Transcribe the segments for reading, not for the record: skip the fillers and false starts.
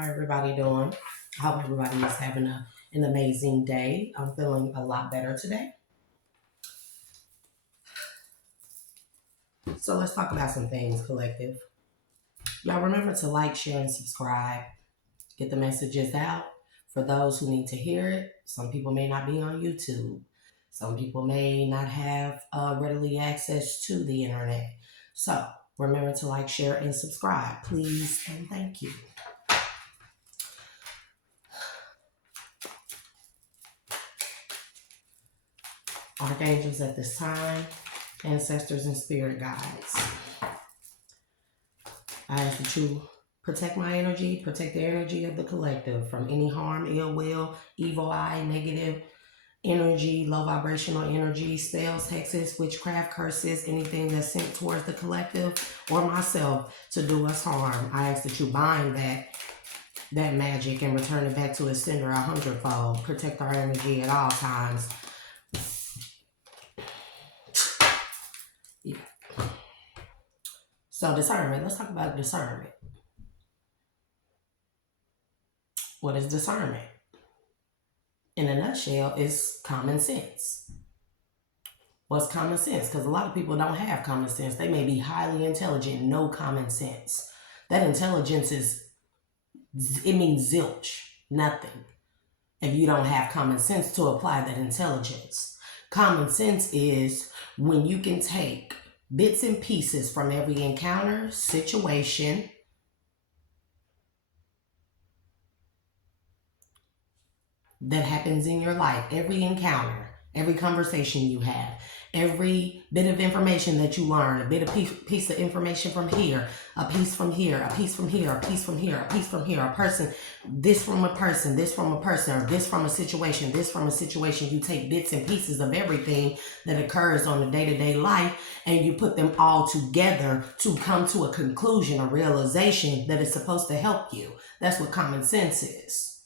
How everybody doing? I hope everybody is having an amazing day. I'm feeling a lot better today. So let's talk about some things, collective. Y'all remember to like, share, and subscribe. Get the messages out for those who need to hear it. Some people may not be on YouTube. Some people may not have readily access to the internet. So remember to like, share, and subscribe, please, and thank you. Archangels at this time, ancestors and spirit guides. I ask that you protect my energy, protect the energy of the collective from any harm, ill will, evil eye, negative energy, low vibrational energy, spells, hexes, witchcraft, curses, anything that's sent towards the collective or myself to do us harm. I ask that you bind that magic and return it back to its sender 100-fold. Protect our energy at all times. Yeah. So discernment, let's talk about discernment. What is discernment? In a nutshell, it's common sense. What's common sense? Because a lot of people don't have common sense. They may be highly intelligent, no common sense. That intelligence it means zilch, nothing, if you don't have common sense to apply that intelligence. Common sense is when you can take bits and pieces from every encounter, situation, that happens in your life, every encounter, every conversation you have, every bit of information that you learn, a bit of piece of information from here, a piece from here, a piece from here, a piece from here, a piece from here, a person, this from a person, this from a person, or this from a situation, this from a situation. You take bits and pieces of everything that occurs on a day-to-day life and you put them all together to come to a conclusion, a realization that is supposed to help you. That's what common sense is,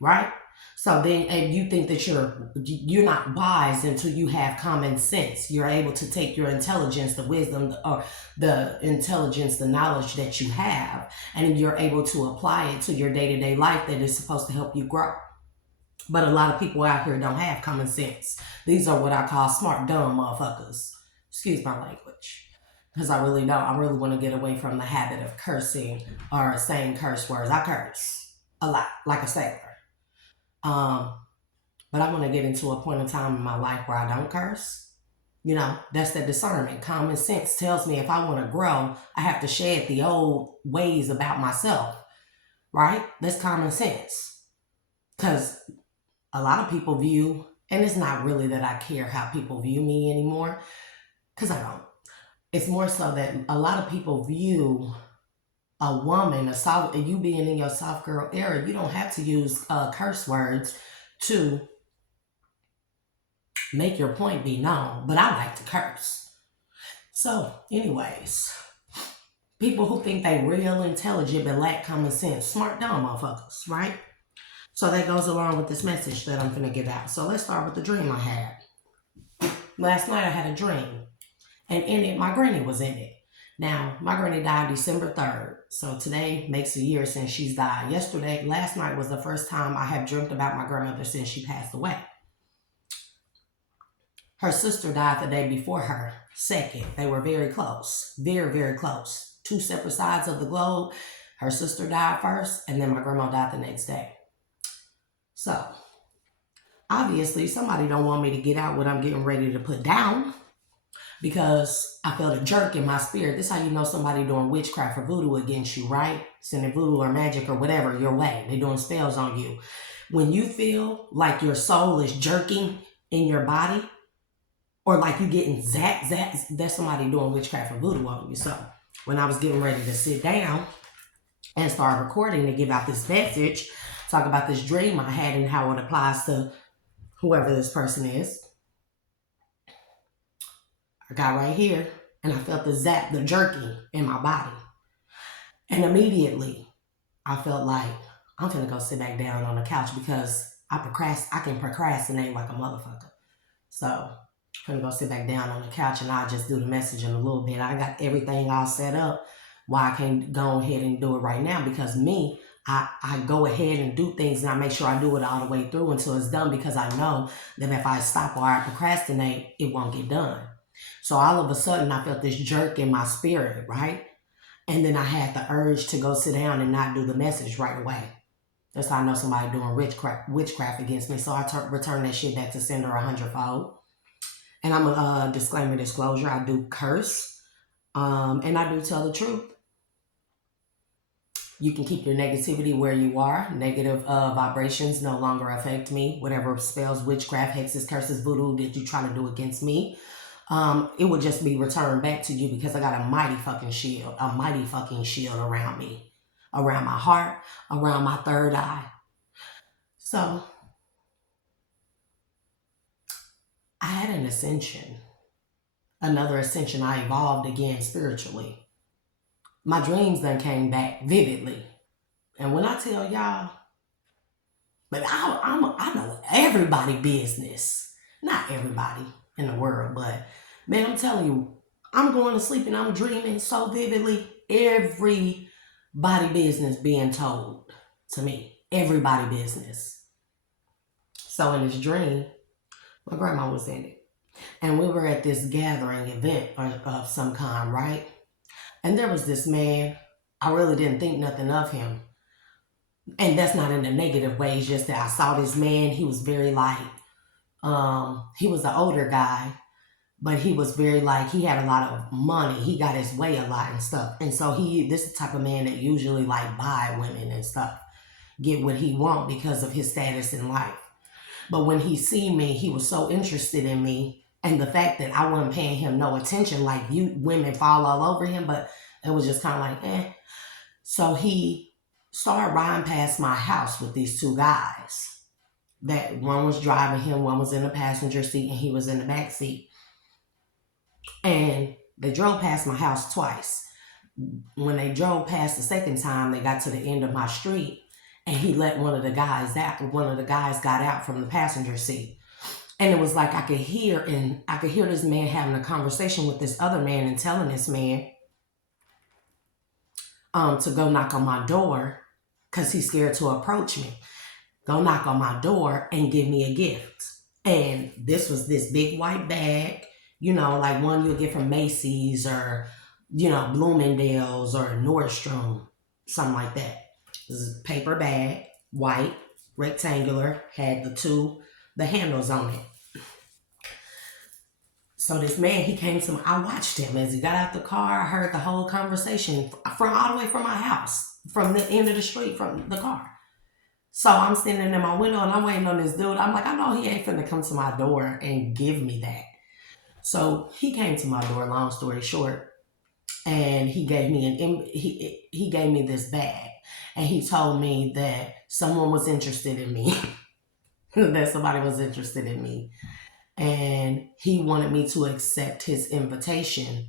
right? So then, and you think that you're not wise until you have common sense. You're able to take your intelligence, the wisdom, or the intelligence, the knowledge that you have, and you're able to apply it to your day-to-day life that is supposed to help you grow. But a lot of people out here don't have common sense. These are what I call smart, dumb motherfuckers. Excuse my language. Because I really don't. I really want to get away from the habit of cursing or saying curse words. I curse a lot, like a sailor. But I want to get into a point in time in my life where I don't curse. You know, that's the discernment. Common sense tells me if I want to grow, I have to shed the old ways about myself, right? That's common sense. Because a lot of people view, and it's not really that I care how people view me anymore, because I don't. It's more so that a lot of people view a woman, you being in your soft girl era, you don't have to use curse words to make your point be known. But I like to curse. So, anyways, people who think they real intelligent but lack common sense, smart dumb motherfuckers, right? So that goes along with this message that I'm gonna give out. So let's start with the dream I had. Last night I had a dream, and in it, my granny was in it. Now, my granny died December 3rd, so today makes a year since she's died. Last night was the first time I have dreamt about my grandmother since she passed away. Her sister died the day before her, second. They were very close, very, very close. Two separate sides of the globe. Her sister died first, and then my grandma died the next day. So, obviously, somebody don't want me to get out what I'm getting ready to put down, because I felt a jerk in my spirit. This is how you know somebody doing witchcraft or voodoo against you, right? Sending voodoo or magic or whatever your way. They're doing spells on you. When you feel like your soul is jerking in your body, or like you getting zapped, that's somebody doing witchcraft or voodoo on you. So when I was getting ready to sit down and start recording to give out this message, talk about this dream I had and how it applies to whoever this person is, I got right here and I felt the jerking in my body. And immediately I felt like I'm gonna go sit back down on the couch because I can procrastinate like a motherfucker. So I'm gonna go sit back down on the couch and I'll just do the message in a little bit. I got everything all set up. Why I can't go ahead and do it right now? Because I go ahead and do things, and I make sure I do it all the way through until it's done, because I know that if I stop or I procrastinate, it won't get done. So all of a sudden, I felt this jerk in my spirit, right? And then I had the urge to go sit down and not do the message right away. That's how I know somebody doing witchcraft against me. So I return that shit back to sender 100-fold. And I'm a disclosure. I do curse, and I do tell the truth. You can keep your negativity where you are. Negative vibrations no longer affect me. Whatever spells, witchcraft, hexes, curses, voodoo that you try to do against me, it would just be returned back to you, because I got a mighty fucking shield around me, around my heart, around my third eye. So I had an ascension, another ascension. I evolved again spiritually. My dreams then came back vividly. And when I tell y'all, but I know everybody business. Not everybody in the world, but man, I'm telling you, I'm going to sleep and I'm dreaming so vividly. Everybody business being told to me. Everybody business. So in this dream, my grandma was in it. And we were at this gathering event of some kind, right? And there was this man. I really didn't think nothing of him. And that's not in a negative way. It's just that I saw this man. He was very like, he was an older guy, but he was very like, he had a lot of money. He got his way a lot and stuff. And so this is the type of man that usually like buy women and stuff, get what he want because of his status in life. But when he seen me, he was so interested in me. And the fact that I wasn't paying him no attention, like you women fall all over him, but it was just kind of like, eh. So he started riding past my house with these two guys. That one was driving him, one was in the passenger seat, and he was in the back seat. And they drove past my house twice. When they drove past the second time, they got to the end of my street, and he let one of the guys out. One of the guys got out from the passenger seat. And it was like I could hear this man having a conversation with this other man and telling this man to go knock on my door because he's scared to approach me. Go knock on my door and give me a gift. And this was this big white bag, like one you'll get from Macy's or, Bloomingdale's or Nordstrom, something like that. This is a paper bag, white, rectangular, had the handles on it. So this man, he came to me. I watched him as he got out the car. I heard the whole conversation from all the way from my house, from the end of the street, from the car. So I'm standing in my window and I'm waiting on this dude. I'm like, I know he ain't finna come to my door and give me that. So he came to my door, long story short, and he gave me he gave me this bag, and he told me that someone was interested in me, that somebody was interested in me, and he wanted me to accept his invitation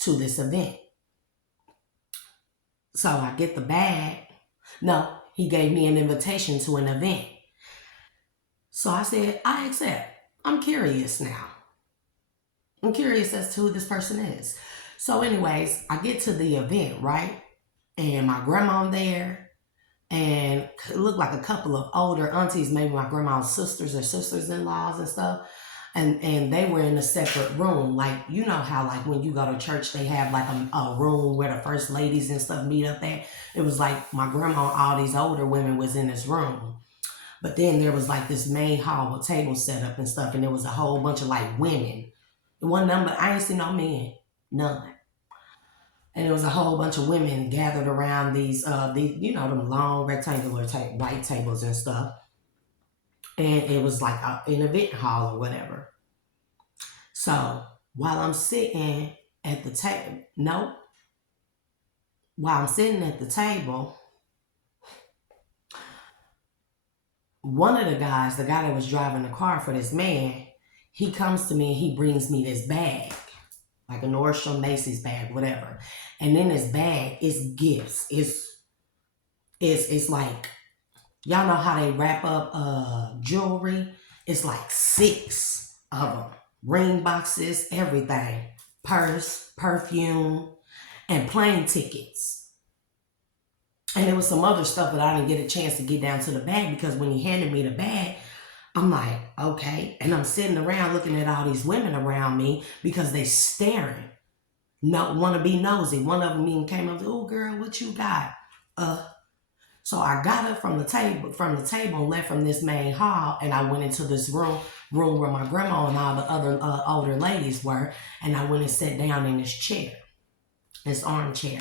to this event. So I get the bag. No, he gave me an invitation to an event. So I said, I accept. I'm curious now. I'm curious as to who this person is. So anyways, I get to the event, right? And my grandma there, and it looked like a couple of older aunties, maybe my grandma's sisters or sisters-in-laws and stuff. And they were in a separate room. Like, you know how like when you go to church, they have like a room where the first ladies and stuff meet up at. It was like my grandma, all these older women was in this room. But then there was like this main hall with tables set up and stuff. And there was a whole bunch of like women. It wasn't none, but I ain't seen no men. None. And there was a whole bunch of women gathered around these them long rectangular white tables and stuff. And it was like an event hall or whatever. So while I'm sitting at the table, while I'm sitting at the table, one of the guys, the guy that was driving the car for this man, he comes to me and he brings me this bag, like a Nordstrom, Macy's bag, whatever. And in this bag is gifts. It's like, y'all know how they wrap up jewelry? It's like 6 of them. Ring boxes, everything. Purse, perfume, and plane tickets. And there was some other stuff that I didn't get a chance to get down to the bag, because when he handed me the bag, I'm like, okay. And I'm sitting around looking at all these women around me because they staring. No, want to be nosy. One of them even came up, oh girl, what you got? So I got up from the table, left from this main hall, and I went into this room where my grandma and all the other older ladies were, and I went and sat down in this chair, this armchair.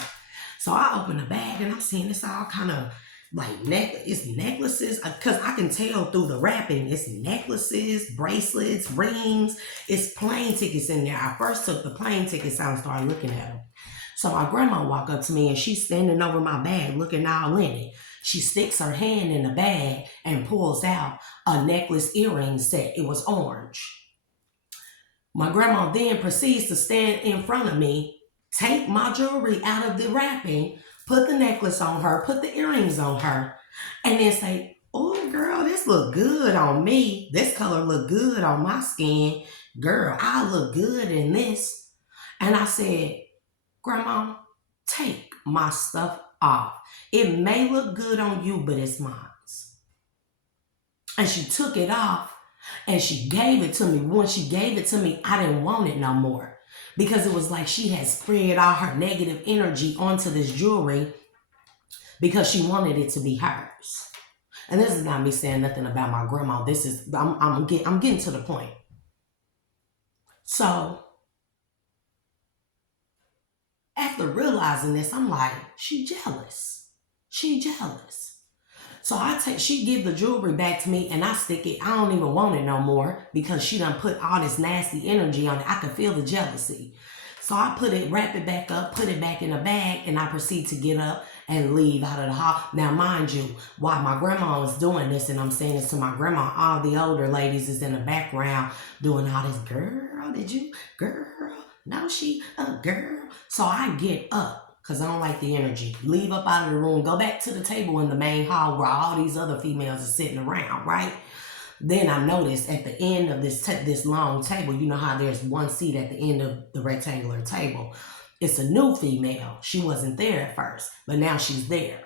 So I opened the bag and I'm seeing this all kind of like it's necklaces, because I can tell through the wrapping, it's necklaces, bracelets, rings, it's plane tickets in there. I first took the plane tickets out and started looking at them. So my grandma walked up to me and she's standing over my bag looking all in it. She sticks her hand in the bag and pulls out a necklace earring set. It was orange. My grandma then proceeds to stand in front of me, take my jewelry out of the wrapping, put the necklace on her, put the earrings on her, and then say, oh, girl, this look good on me. This color look good on my skin. Girl, I look good in this. And I said, Grandma, take my stuff off. It may look good on you, but it's mine. And she took it off and she gave it to me. When she gave it to me, I didn't want it no more, because it was like she had spread all her negative energy onto this jewelry because she wanted it to be hers. And this is not me saying nothing about my grandma. This is, I'm getting to the point. So after realizing this, I'm like, she jealous. She jealous. So she give the jewelry back to me and I stick it. I don't even want it no more because she done put all this nasty energy on it. I could feel the jealousy. So I wrap it back up, put it back in the bag, and I proceed to get up and leave out of the hall. Now, mind you, while my grandma was doing this, and I'm saying this to my grandma, all the older ladies is in the background doing all this, girl, no, girl. So I get up, because I don't like the energy. Leave up out of the room. Go back to the table in the main hall where all these other females are sitting around, right? Then I noticed at the end of this long table, you know how there's one seat at the end of the rectangular table. It's a new female. She wasn't there at first, but now she's there.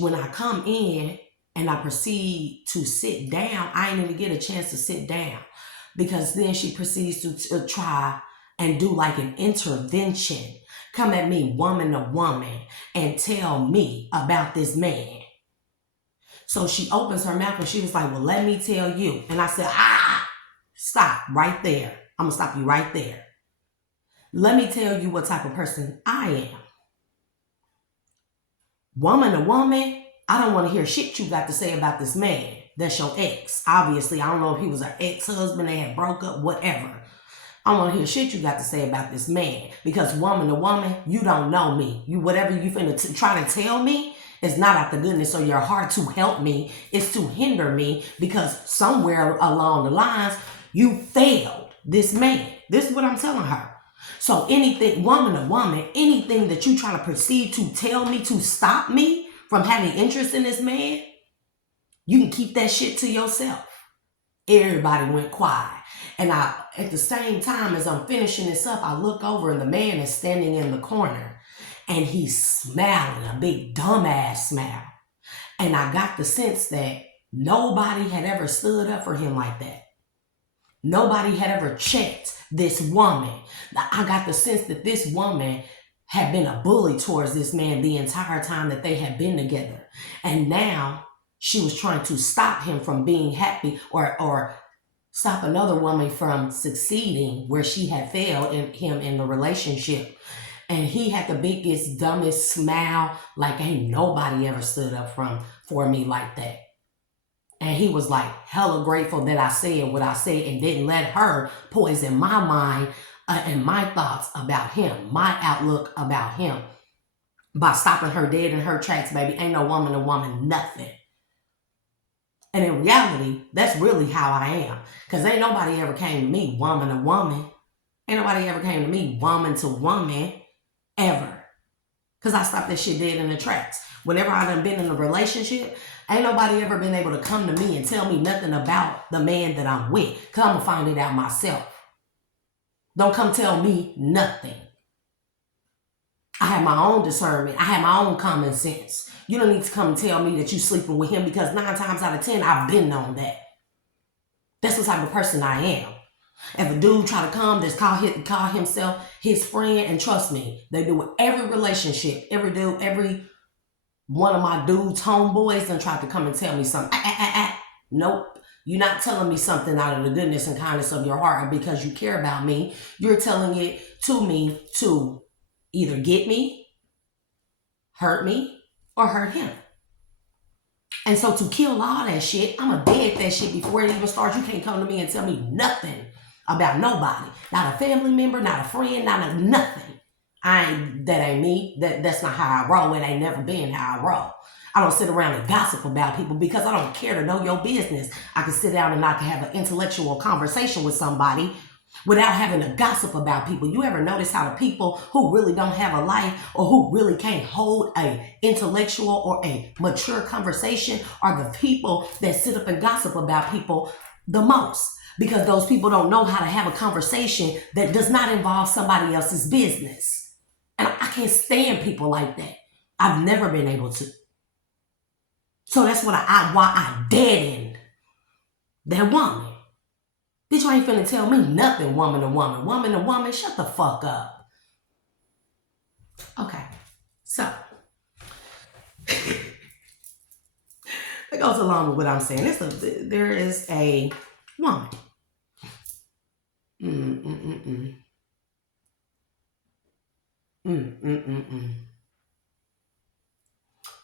When I come in and I proceed to sit down, I didn't even get a chance to sit down, because then she proceeds to try and do like an intervention, come at me woman to woman and tell me about this man. So she opens her mouth and she was like, well, let me tell you. And I said, stop right there. I'm gonna stop you right there. Let me tell you what type of person I am. Woman to woman, I don't want to hear shit you got to say about this man. That's your ex. Obviously, I don't know if he was her ex-husband, they had broke up, whatever. I want to hear shit you got to say about this man, because woman to woman, you don't know me. Whatever you finna try to tell me is not out the goodness of your heart to help me. It's to hinder me, because somewhere along the lines, you failed this man. This is what I'm telling her. So anything, woman to woman, anything that you try to proceed to tell me to stop me from having interest in this man, you can keep that shit to yourself. Everybody went quiet. And at the same time as I'm finishing this up, I look over and the man is standing in the corner and he's smiling, a big dumbass smile. And I got the sense that nobody had ever stood up for him like that. Nobody had ever checked this woman. I got the sense that this woman had been a bully towards this man the entire time that they had been together. And now she was trying to stop him from being happy, or stop another woman from succeeding where she had failed in the relationship. And he had the biggest, dumbest smile, like ain't nobody ever stood up for me like that. And he was like hella grateful that I said what I said and didn't let her poison my mind and my thoughts about him, my outlook about him, by stopping her dead in her tracks, baby. Ain't no woman to woman, nothing. And in reality, that's really how I am. Because ain't nobody ever came to me woman to woman. Ain't nobody ever came to me woman to woman, ever. Because I stopped that shit dead in the tracks. Whenever I done been in a relationship, ain't nobody ever been able to come to me and tell me nothing about the man that I'm with. Because I'm going to find it out myself. Don't come tell me nothing. I have my own discernment. I have my own common sense. You don't need to come and tell me that you sleeping with him, because 9 times out of 10, I've been known that. That's what type of person I am. If a dude try to come that's call himself his friend, and trust me, they do with every relationship. Every one of my dudes, homeboys, and tried to come and tell me something. Nope. You're not telling me something out of the goodness and kindness of your heart, and because you care about me. You're telling it to me to either get me, hurt me, or hurt him. And so to kill all that shit, I'ma dead that shit before it even starts. You can't come to me and tell me nothing about nobody. Not a family member, not a friend, nothing. That ain't me. That's not how I roll. It ain't never been how I roll. I don't sit around and gossip about people because I don't care to know your business. I can sit down and I can have an intellectual conversation with somebody without having to gossip about people. You ever notice how the people who really don't have a life, or who really can't hold a intellectual or a mature conversation, are the people that sit up and gossip about people the most? Because those people don't know how to have a conversation that does not involve somebody else's business. And I can't stand people like that. I've never been able to. So that's why I deadened that woman. Bitch, you ain't finna tell me nothing, woman to woman. Woman to woman, shut the fuck up. Okay, so it goes along with what I'm saying. There is a woman.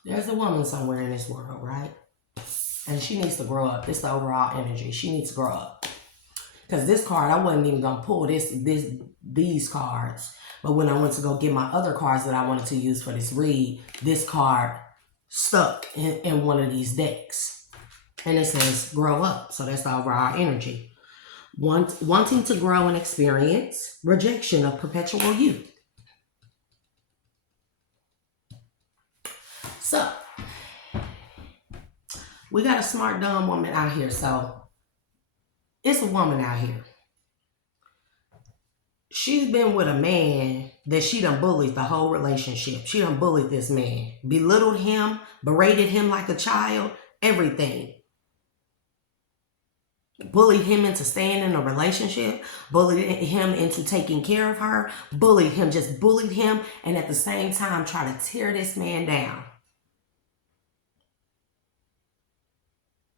There's a woman somewhere in this world, right? And she needs to grow up. It's the overall energy. She needs to grow up. Because this card, I wasn't even gonna pull these cards. But when I went to go get my other cards that I wanted to use for this read, this card stuck in one of these decks. And it says, grow up. So that's the overall energy. Wanting to grow and experience, rejection of perpetual youth. So, we got a smart, dumb woman out here. So, it's a woman out here. She's been with a man that she done bullied the whole relationship. She done bullied this man. Belittled him, berated him like a child, everything. Bullied him into staying in a relationship. Bullied him into taking care of her. Bullied him. And at the same time, try to tear this man down.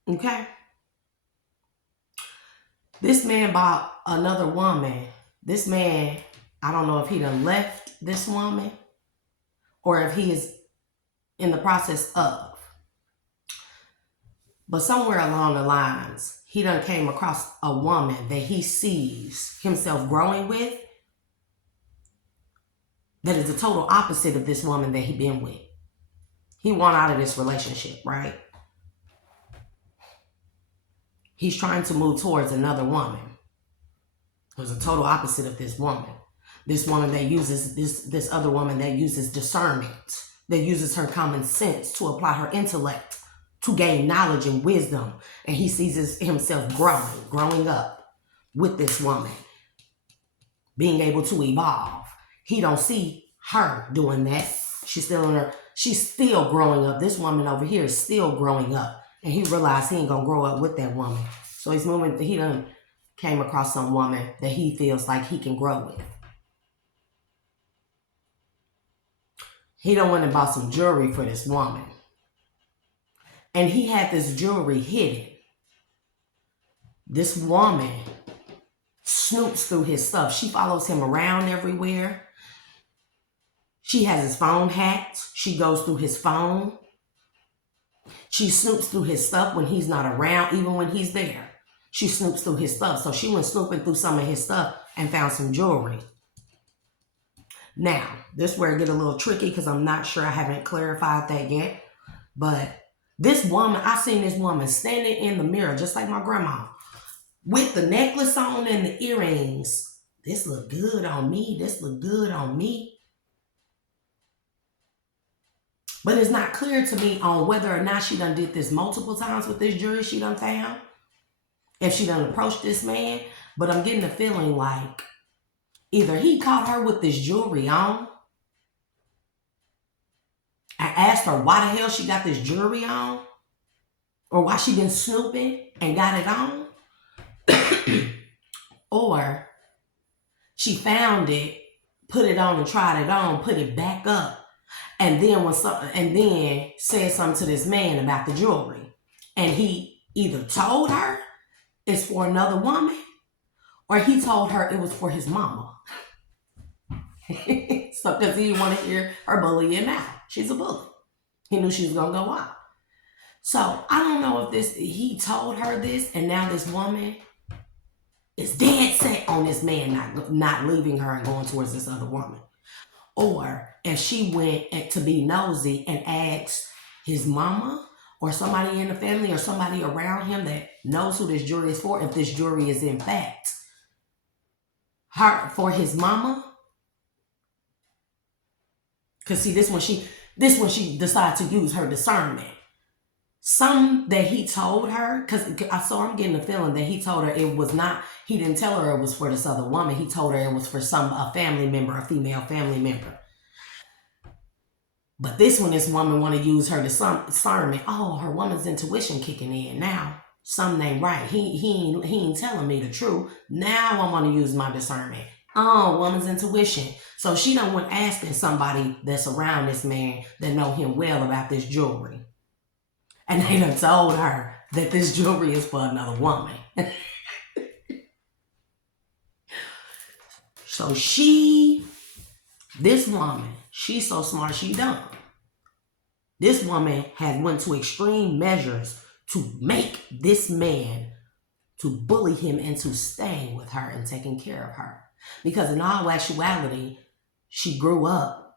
Okay? This man bought another woman. This man, I don't know if he done left this woman or if he is in the process of. But somewhere along the lines, he done came across a woman that he sees himself growing with that is the total opposite of this woman that he been with. He want out of this relationship, right? He's trying to move towards another woman who's a total opposite of this woman. This woman that uses this other woman that uses discernment, that uses her common sense to apply her intellect to gain knowledge and wisdom. And he sees himself growing up with this woman, being able to evolve. He don't see her doing that. She's still growing up. This woman over here is still growing up. And he realized he ain't gonna grow up with that woman. So he done came across some woman that he feels like he can grow with. He done went and bought some jewelry for this woman. And he had this jewelry hidden. This woman snoops through his stuff. She follows him around everywhere. She has his phone hacked. She goes through his phone. She snoops through his stuff when he's not around, even when he's there. She snoops through his stuff. So she went snooping through some of his stuff and found some jewelry. Now, this is where it get a little tricky because I'm not sure, I haven't clarified that yet. But this woman, I seen this woman standing in the mirror, just like my grandma, with the necklace on and the earrings. This look good on me. This look good on me. But it's not clear to me on whether or not she done did this multiple times with this jewelry she done found. If she done approached this man. But I'm getting the feeling like either he caught her with this jewelry on, asked her why the hell she got this jewelry on, or why she been snooping and got it on, or she found it, put it on and tried it on, put it back up, and then said something to this man about the jewelry, and he either told her it's for another woman, or he told her it was for his mama. So, because he didn't want to hear her bully him out. She's a bully. He knew she was gonna go out. So I don't know if he told her this, and now this woman is dead set on this man not leaving her and going towards this other woman. Or if she went to be nosy and asked his mama or somebody in the family or somebody around him that knows who this jewelry is for, if this jewelry is in fact for his mama. Because see, this one she decided to use her discernment. Some that he told her, because I'm getting the feeling that he told her it was not, he didn't tell her it was for this other woman. He told her it was for a family member, a female family member. But this woman want to use her discernment. Oh, her woman's intuition kicking in now. Something ain't right. He ain't telling me the truth. Now I want to use my discernment. Oh, woman's intuition. So she done went asking somebody that's around this man that know him well about this jewelry. And they done told her that this jewelry is for another woman. So this woman, she's so smart, she dumb. This woman had went to extreme measures to make this man, to bully him into staying with her and taking care of her. Because in all actuality, she grew up.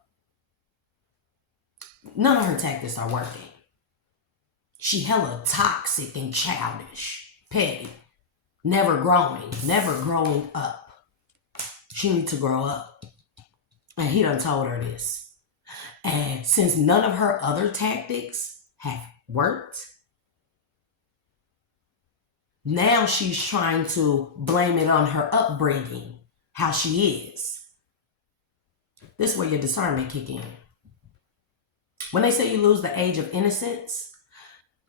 None of her tactics are working. She hella toxic and childish, petty, never growing up. She needs to grow up. And he done told her this. And since none of her other tactics have worked, now she's trying to blame it on her upbringing, how she is. This is where your discernment kick in. When they say you lose the age of innocence,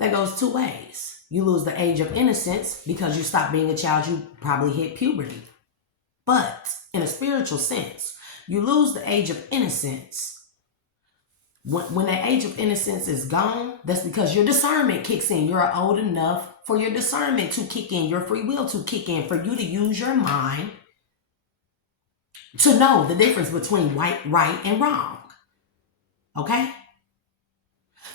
that goes two ways. You lose the age of innocence because you stop being a child, you probably hit puberty. But in a spiritual sense, you lose the age of innocence. When that age of innocence is gone, that's because your discernment kicks in. You're old enough for your discernment to kick in, your free will to kick in, for you to use your mind to know the difference between right and wrong. Okay?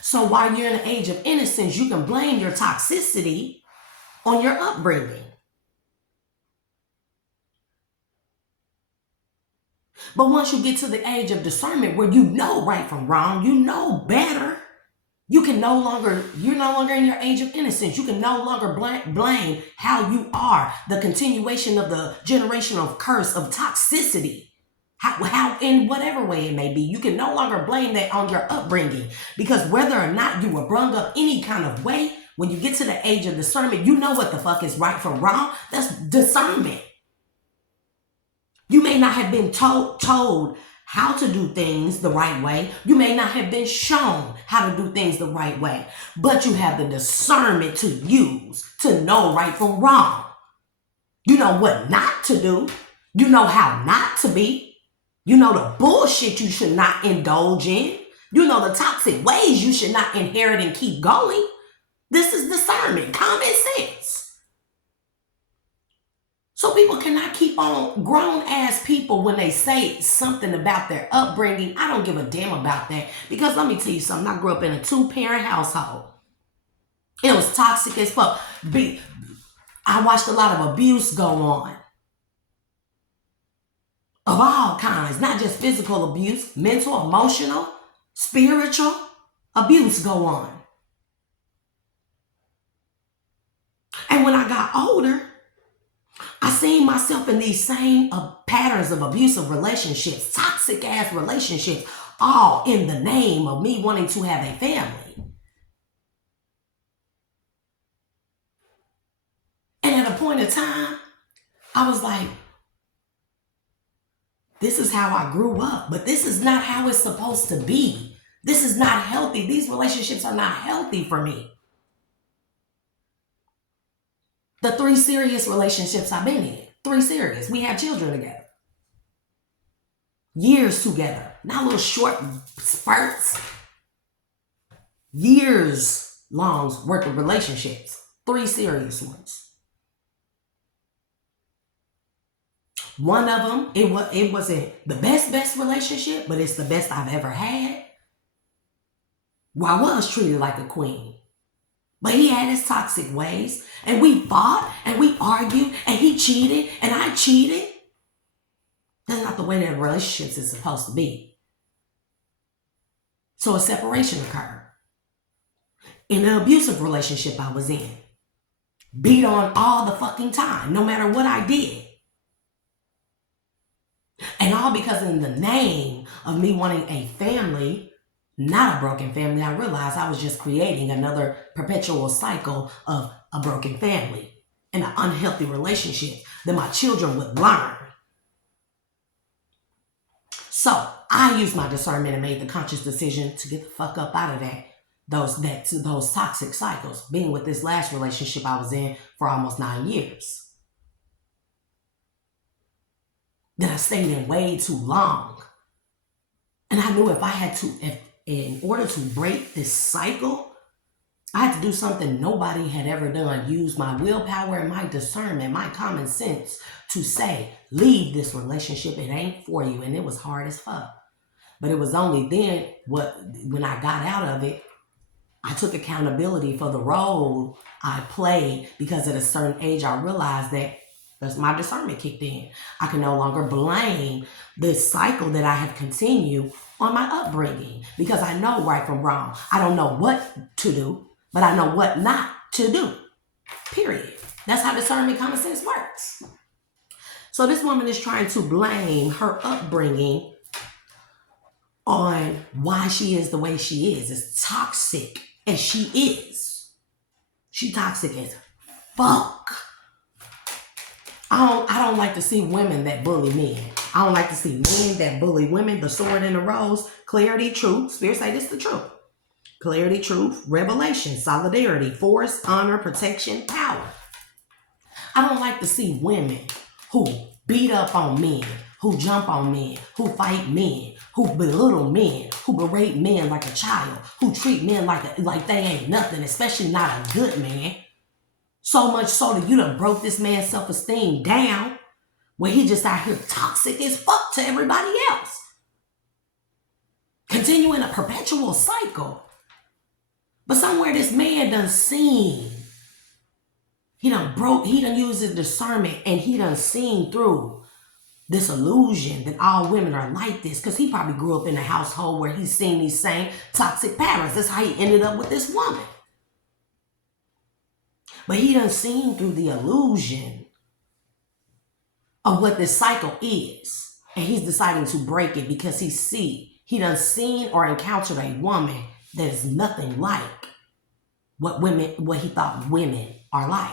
So while you're in the age of innocence, you can blame your toxicity on your upbringing. But once you get to the age of discernment where you know right from wrong, you know better, you're no longer in your age of innocence. You can no longer blame how you are, the continuation of the generational curse of toxicity. How in whatever way it may be, you can no longer blame that on your upbringing, because whether or not you were brought up any kind of way, when you get to the age of discernment, you know what the fuck is right from wrong. That's discernment. You may not have been told how to do things the right way. You may not have been shown how to do things the right way, but you have the discernment to use to know right from wrong. You know what not to do. You know how not to be. You know the bullshit you should not indulge in. You know the toxic ways you should not inherit and keep going. This is discernment, common sense. So people cannot keep on, grown ass people, when they say something about their upbringing, I don't give a damn about that. Because let me tell you something, I grew up in a 2-parent household. It was toxic as fuck. I watched a lot of abuse go on. Of all kinds, not just physical abuse, mental, emotional, spiritual abuse go on. And when I got older, I seen myself in these same patterns of abusive relationships, toxic ass relationships, all in the name of me wanting to have a family. And at a point in time, I was like, this is how I grew up, but this is not how it's supposed to be. This is not healthy. These relationships are not healthy for me. The 3 serious relationships I've been in, 3 serious. We have children together. Years together. Not little short spurts. Years long worth of relationships. 3 serious ones. One of them, it wasn't the best relationship, but it's the best I've ever had. Well, I was treated like a queen. But he had his toxic ways, and we fought, and we argued, and he cheated, and I cheated. That's not the way that relationships is supposed to be. So a separation occurred. In an abusive relationship I was in. Beat on all the fucking time, no matter what I did. And all because in the name of me wanting a family, not a broken family, I realized I was just creating another perpetual cycle of a broken family and an unhealthy relationship that my children would learn. So I used my discernment and made the conscious decision to get the fuck up out of those toxic cycles, being with this last relationship I was in for almost 9 years. That I stayed in way too long. And I knew in order to break this cycle, I had to do something nobody had ever done. Use my willpower and my discernment, my common sense to say, leave this relationship. It ain't for you. And it was hard as fuck. But it was only then when I got out of it, I took accountability for the role I played, because at a certain age, I realized that as my discernment kicked in, I can no longer blame this cycle that I have continued on my upbringing, because I know right from wrong. I don't know what to do, but I know what not to do. Period. That's how discernment common sense works. So this woman is trying to blame her upbringing on why she is the way she is. As toxic as she is. She toxic as fuck. I don't like to see women that bully men. I don't like to see men that bully women. The sword and the rose, clarity, truth. Spirit say this is the truth. Clarity, truth, revelation, solidarity, force, honor, protection, power. I don't like to see women who beat up on men, who jump on men, who fight men, who belittle men, who berate men like a child, who treat men like they ain't nothing, especially not a good man. So much so that you done broke this man's self-esteem down, where he just out here toxic as fuck to everybody else. Continuing a perpetual cycle. But somewhere this man done seen. He done used his discernment, and he done seen through this illusion that all women are like this, because he probably grew up in a household where he's seen these same toxic patterns. That's how he ended up with this woman. But he done seen through the illusion of what this cycle is. And he's deciding to break it because he done seen or encountered a woman that is nothing like what he thought women are like.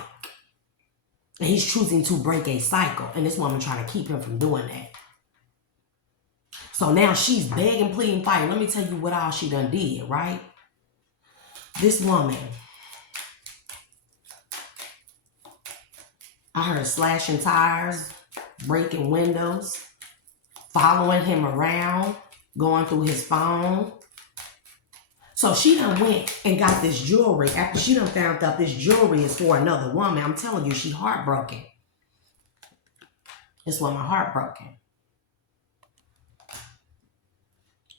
And he's choosing to break a cycle. And this woman trying to keep him from doing that. So now she's begging, pleading, fighting. Let me tell you what all she done did, right? This woman, I heard slashing tires, breaking windows, following him around, going through his phone. So she done went and got this jewelry after she done found out this jewelry is for another woman. I'm telling you, she heartbroken. This woman heartbroken.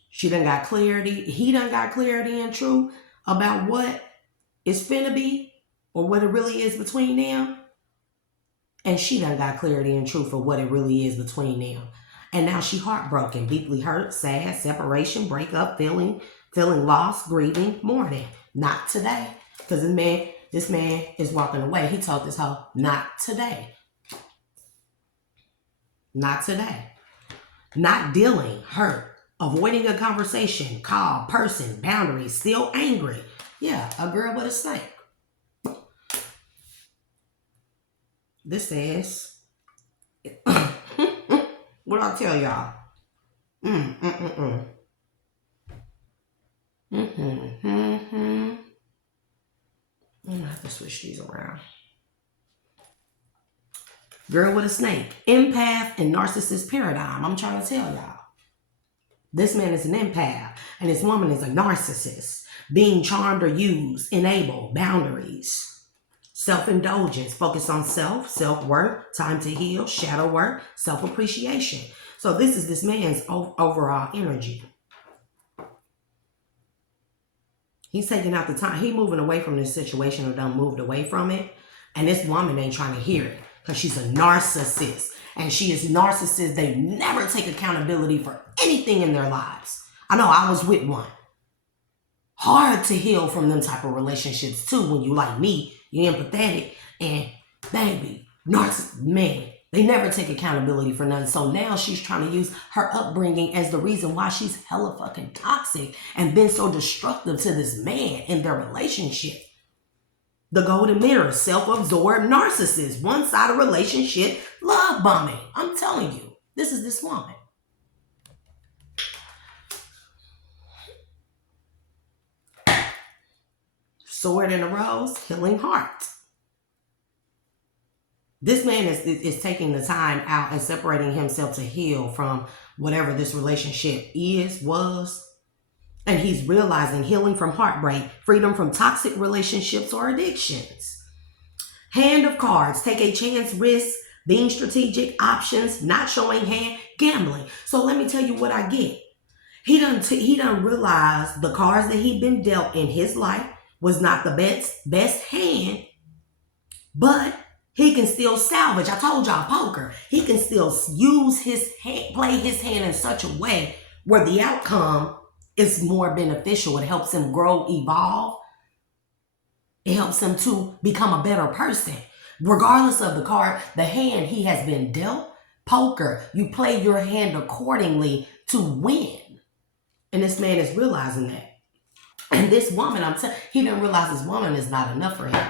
She done got clarity. He done got clarity and truth about what it's finna be or what it really is between them. And she done got clarity and truth of what it really is between them. And now she heartbroken, deeply hurt, sad, separation, breakup, feeling lost, grieving, mourning. Not today. Because this man is walking away. He told this hoe, not today. Not today. Not dealing, hurt, avoiding a conversation, call, person, boundaries, still angry. Yeah, a girl with a snake. This is, what I tell y'all? I'm gonna have to switch these around. Girl with a snake. Empath and narcissist paradigm. I'm trying to tell y'all. This man is an empath and this woman is a narcissist. Being charmed or used, enable, boundaries, self-indulgence, focus on self, self-worth, time to heal, shadow work, self-appreciation. So this is this man's overall energy. He's taking out the time. He moving away from this situation or done moved away from it. And this woman ain't trying to hear it because she's a narcissist. And she is narcissist. They never take accountability for anything in their lives. I know I was with one. Hard to heal from them type of relationships too. When you like me, you're empathetic. And baby, narcissist, man, they never take accountability for nothing. So now she's trying to use her upbringing as the reason why she's hella fucking toxic and been so destructive to this man in their relationship. The golden mirror, self-absorbed narcissist, one-sided relationship, love bombing. I'm telling you, this is this woman. Sword in a rose, healing heart. This man is taking the time out and separating himself to heal from whatever this relationship was. And he's realizing healing from heartbreak, freedom from toxic relationships or addictions. Hand of cards, take a chance, risk, being strategic, options, not showing hand, gambling. So let me tell you what I get. He done realized the cards that he'd been dealt in his life was not the best hand, but he can still salvage. I told y'all poker. He can still use his hand, play his hand in such a way where the outcome is more beneficial. It helps him grow, evolve. It helps him to become a better person. Regardless of the card, the hand he has been dealt, poker, you play your hand accordingly to win. And this man is realizing that. And this woman, he didn't realize this woman is not enough for him.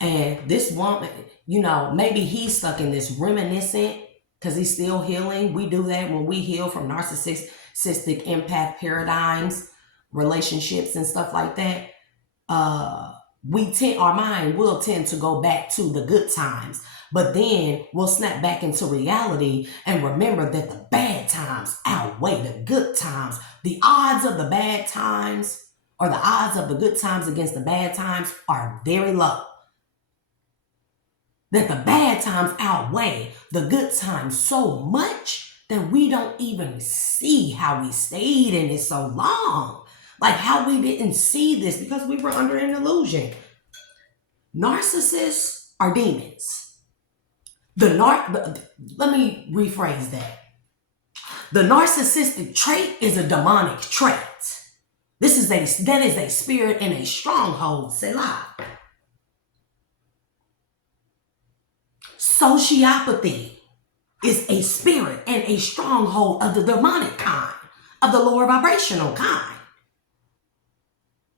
And this woman, maybe he's stuck in this reminiscent because he's still healing. We do that when we heal from narcissistic empath paradigms, relationships and stuff like that. Our mind will tend to go back to the good times, but then we'll snap back into reality and remember that the bad times outweigh the good times. The odds of the bad times or the odds of the good times against the bad times are very low. That the bad times outweigh the good times so much that we don't even see how we stayed in it so long. Like how we didn't see this because we were under an illusion. Narcissists are demons. Let me rephrase that. The narcissistic trait is a demonic trait. That is a spirit and a stronghold, Selah. Sociopathy is a spirit and a stronghold of the demonic kind, of the lower vibrational kind.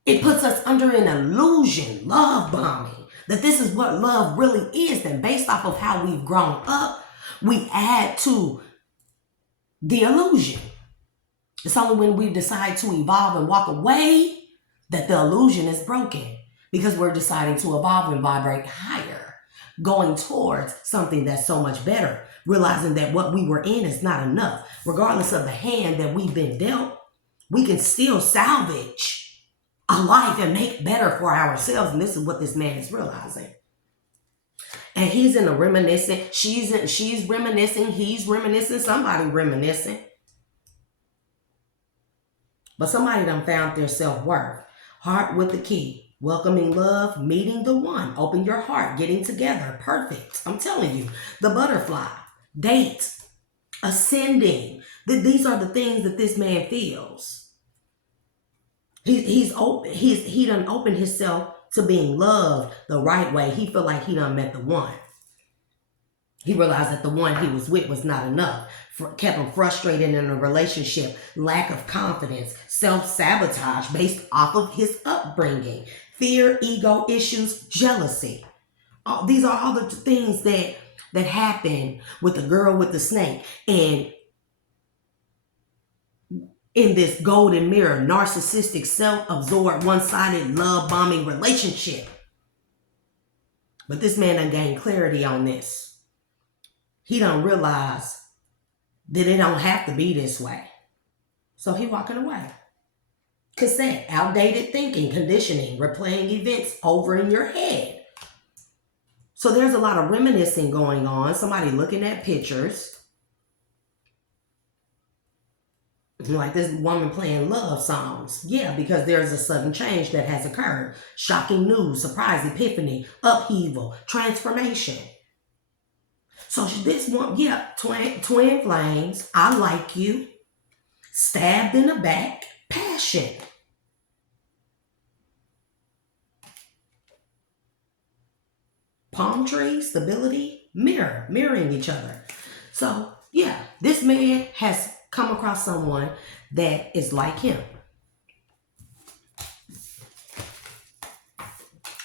It puts us under an illusion, love bombing, that this is what love really is. And based off of how we've grown up, we add to the illusion. It's only when we decide to evolve and walk away that the illusion is broken, because we're deciding to evolve and vibrate higher, going towards something that's so much better, realizing that what we were in is not enough. Regardless of the hand that we've been dealt, we can still salvage a life and make better for ourselves. And this is what this man is realizing. And he's in a reminiscent. She's reminiscing. He's reminiscing. Somebody reminiscing. But somebody done found their self-worth. Heart with the key. Welcoming love. Meeting the one. Open your heart. Getting together. Perfect. I'm telling you. The butterfly. Date. Ascending. These are the things that this man feels. He done opened himself to being loved the right way. He feel like he done met the one. He realized that the one he was with was not enough. Kept him frustrated in a relationship, lack of confidence, self-sabotage based off of his upbringing, fear, ego issues, jealousy. These are all the things that happen with the girl with the snake. And in this golden mirror, narcissistic, self-absorbed, one-sided, love-bombing relationship. But this man done gained clarity on this. He done realized that it don't have to be this way. So he walking away. Cassette, outdated thinking, conditioning, replaying events over in your head. So there's a lot of reminiscing going on. Somebody looking at pictures. Like this woman playing love songs. Yeah, because there's a sudden change that has occurred. Shocking news, surprise, epiphany, upheaval, transformation. So this one, yeah, twin flames, I like you, stabbed in the back, passion. Palm tree, stability, mirroring each other. So yeah, this man has come across someone that is like him.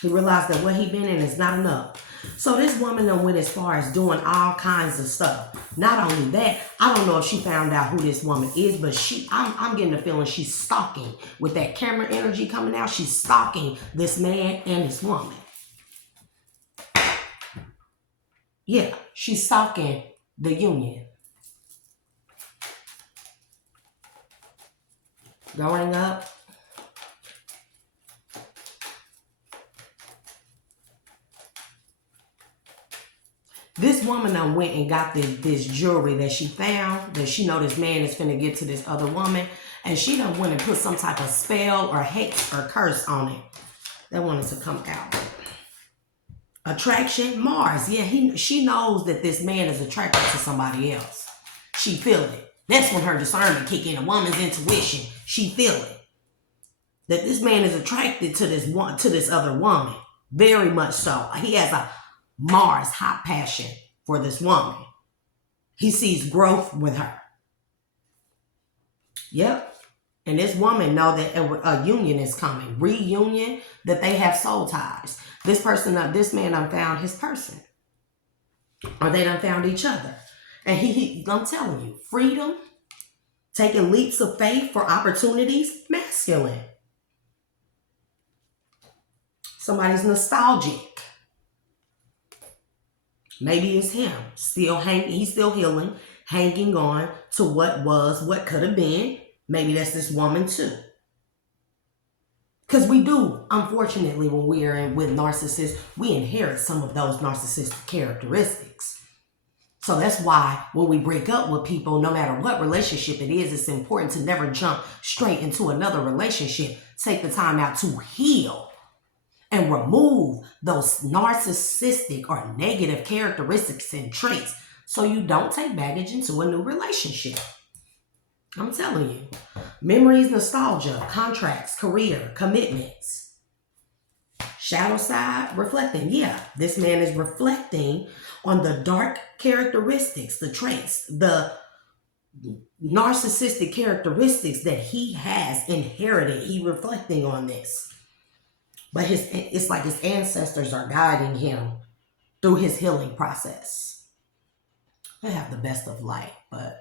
He realized that what he been in is not enough. So this woman done went as far as doing all kinds of stuff. Not only that, I don't know if she found out who this woman is, but I'm getting the feeling she's stalking. With that camera energy coming out, she's stalking this man and this woman. Yeah, she's stalking the union. Going up. This woman done went and got this jewelry that she found, that she know this man is finna get to this other woman, and she done went and put some type of spell or hex or curse on it. That wanted to come out. Attraction, Mars. Yeah, she knows that this man is attracted to somebody else. She feel it. That's when her discernment kick in. A woman's intuition. She feel it. That this man is attracted to this other woman. Very much so. He has a Mars hot passion for this woman. He sees growth with her. Yep. And this woman know that a union is coming. Reunion, that they have soul ties. This man done found his person. Or they done found each other. And I'm telling you, freedom, taking leaps of faith for opportunities, masculine. Somebody's nostalgic. Maybe it's him. He's still healing, hanging on to what was, what could have been. Maybe that's this woman too. Because we do, unfortunately, when we are with narcissists, we inherit some of those narcissistic characteristics. So that's why when we break up with people, no matter what relationship it is, it's important to never jump straight into another relationship. Take the time out to heal and remove those narcissistic or negative characteristics and traits so you don't take baggage into a new relationship. I'm telling you. Memories, nostalgia, contracts, career, commitments. Shadow side, reflecting. Yeah, this man is reflecting on the dark characteristics, the traits, the narcissistic characteristics that he has inherited. He's reflecting on this. But it's like his ancestors are guiding him through his healing process. They have the best of light, but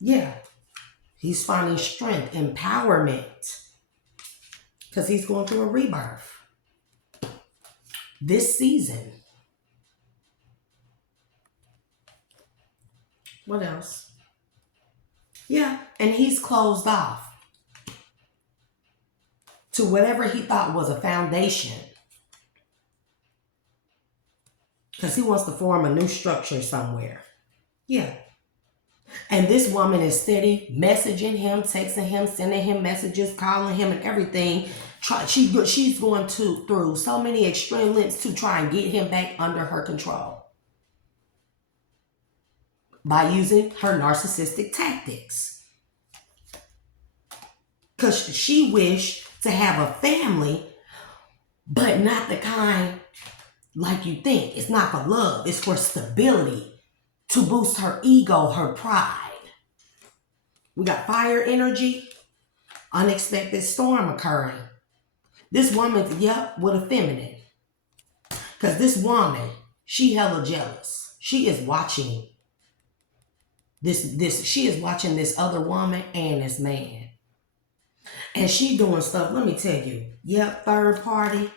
yeah, he's finding strength, empowerment, because he's going through a rebirth this season. What else? Yeah, and he's closed off to whatever he thought was a foundation, because he wants to form a new structure somewhere. Yeah. And this woman is steady messaging him, texting him, sending him messages, calling him and everything. She's going through so many extreme lengths to try and get him back under her control by using her narcissistic tactics. Because she wished to have a family, but not the kind like you think. It's not for love. It's for stability. To boost her ego, her pride. We got fire energy, unexpected storm occurring. This woman, with a feminine. Because this woman, she hella jealous. She is watching She is watching this other woman and this man. And she doing stuff, let me tell you. Yep, third party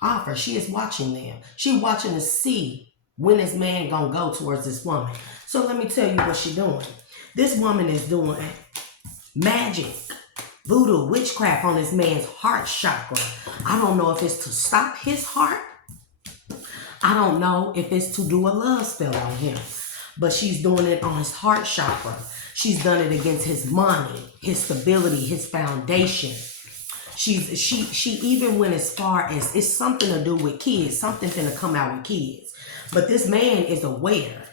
offer. She is watching them. She watching to see when this man gonna go towards this woman. So let me tell you what she doing. This woman is doing magic, voodoo, witchcraft on this man's heart chakra. I don't know if it's to stop his heart. I don't know if it's to do a love spell on him. But she's doing it on his heart chakra. She's done it against his money, his stability, his foundation. She even went as far as it's something to do with kids, something finna come out with kids. But this man is aware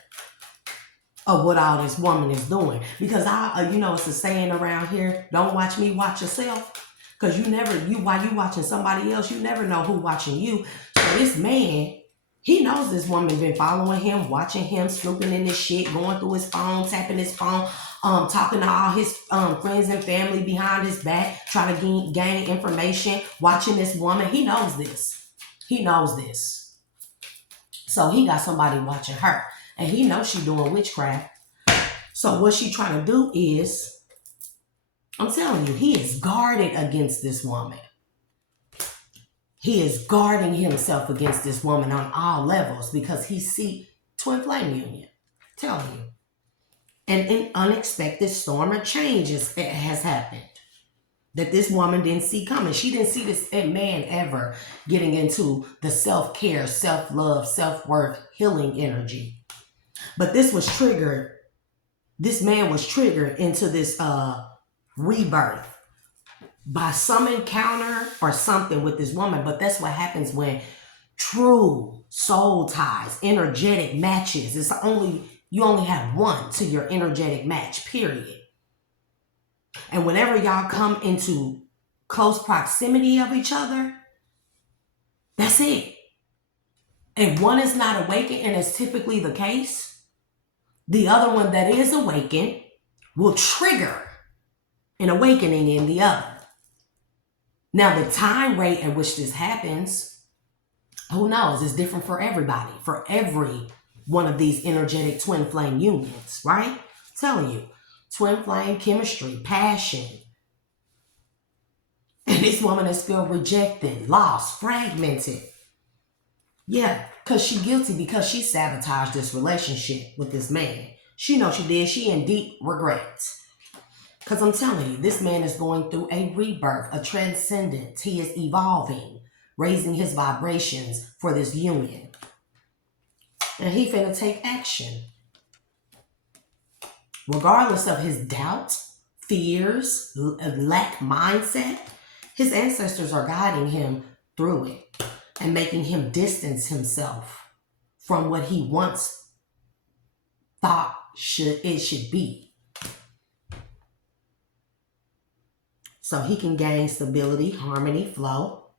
of what all this woman is doing. Because it's a saying around here, don't watch me, watch yourself. Because while you watching somebody else, you never know who watching you. So this man, he knows this woman been following him, watching him, snooping in his shit, going through his phone, tapping his phone, talking to all his friends and family behind his back, trying to gain information, watching this woman. He knows this. He knows this. So he got somebody watching her. And he knows she doing witchcraft. So what she trying to do is, I'm telling you, he is guarded against this woman. He is guarding himself against this woman on all levels because he see twin flame union. Telling you. And an unexpected storm of changes has happened that this woman didn't see coming. She didn't see this man ever getting into the self-care, self-love, self-worth, healing energy. But this was triggered. This man was triggered into this rebirth by some encounter or something with this woman. But that's what happens when true soul ties, energetic matches. You only have one to your energetic match, period. And whenever y'all come into close proximity of each other, that's it. If one is not awakened, and it's typically the case, the other one that is awakened will trigger an awakening in the other. Now, the time rate at which this happens, who knows? It's different for everybody, for every one of these energetic twin flame unions, right? I'm telling you, twin flame chemistry, passion. And this woman is still rejected, lost, fragmented. Yeah, because she's guilty because she sabotaged this relationship with this man. She knows she did. She in deep regrets. Because I'm telling you, this man is going through a rebirth, a transcendence. He is evolving, raising his vibrations for this union. And he finna take action. Regardless of his doubts, fears, lack mindset, his ancestors are guiding him through it and making him distance himself from what he once thought it should be. So he can gain stability, harmony, flow,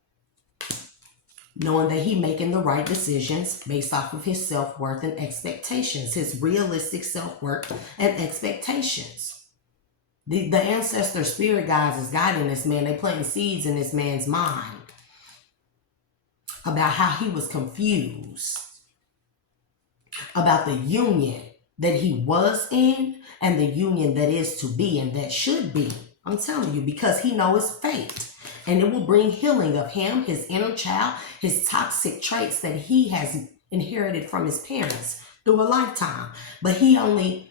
knowing that he's making the right decisions based off of his self-worth and expectations, his realistic self-worth and expectations. The ancestor spirit guides is guiding this man. They're planting seeds in this man's mind about how he was confused about the union that he was in and the union that is to be and that should be. I'm telling you, because he knows his fate. And it will bring healing of him, his inner child, his toxic traits that he has inherited from his parents through a lifetime. But he only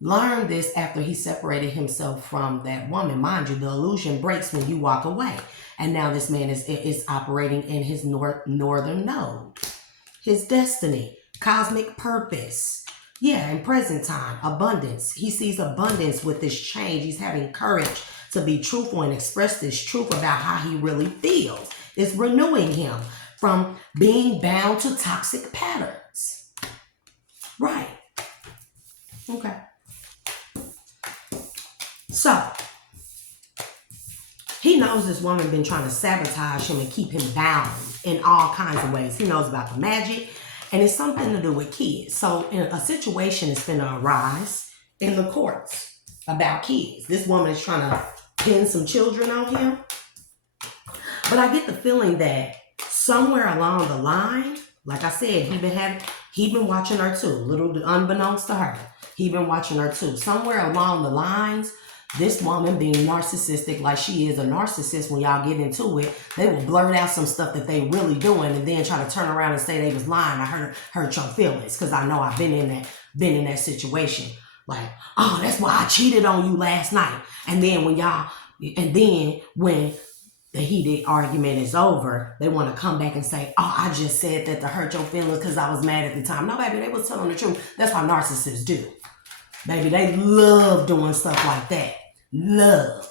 learned this after he separated himself from that woman. Mind you, the illusion breaks when you walk away. And now this man is operating in his northern node. His destiny, cosmic purpose. Yeah, in present time, abundance. He sees abundance with this change. He's having courage to be truthful and express this truth about how he really feels. It's renewing him from being bound to toxic patterns. Right. Okay. So, he knows this woman been trying to sabotage him and keep him bound in all kinds of ways. He knows about the magic. And it's something to do with kids. So a situation is going to arise in the courts about kids. This woman is trying to pin some children on him. But I get the feeling that somewhere along the line, like I said, he been watching her too, little unbeknownst to her. He been watching her too. Somewhere along the lines, this woman being narcissistic, like she is a narcissist, when y'all get into it, they will blurt out some stuff that they really doing and then try to turn around and say they was lying. I hurt your feelings because I know I've been in that situation. Like, oh, that's why I cheated on you last night. And then when the heated argument is over, they want to come back and say, oh, I just said that to hurt your feelings because I was mad at the time. No, baby, they was telling the truth. That's what narcissists do. Baby, they love doing stuff like that. Love.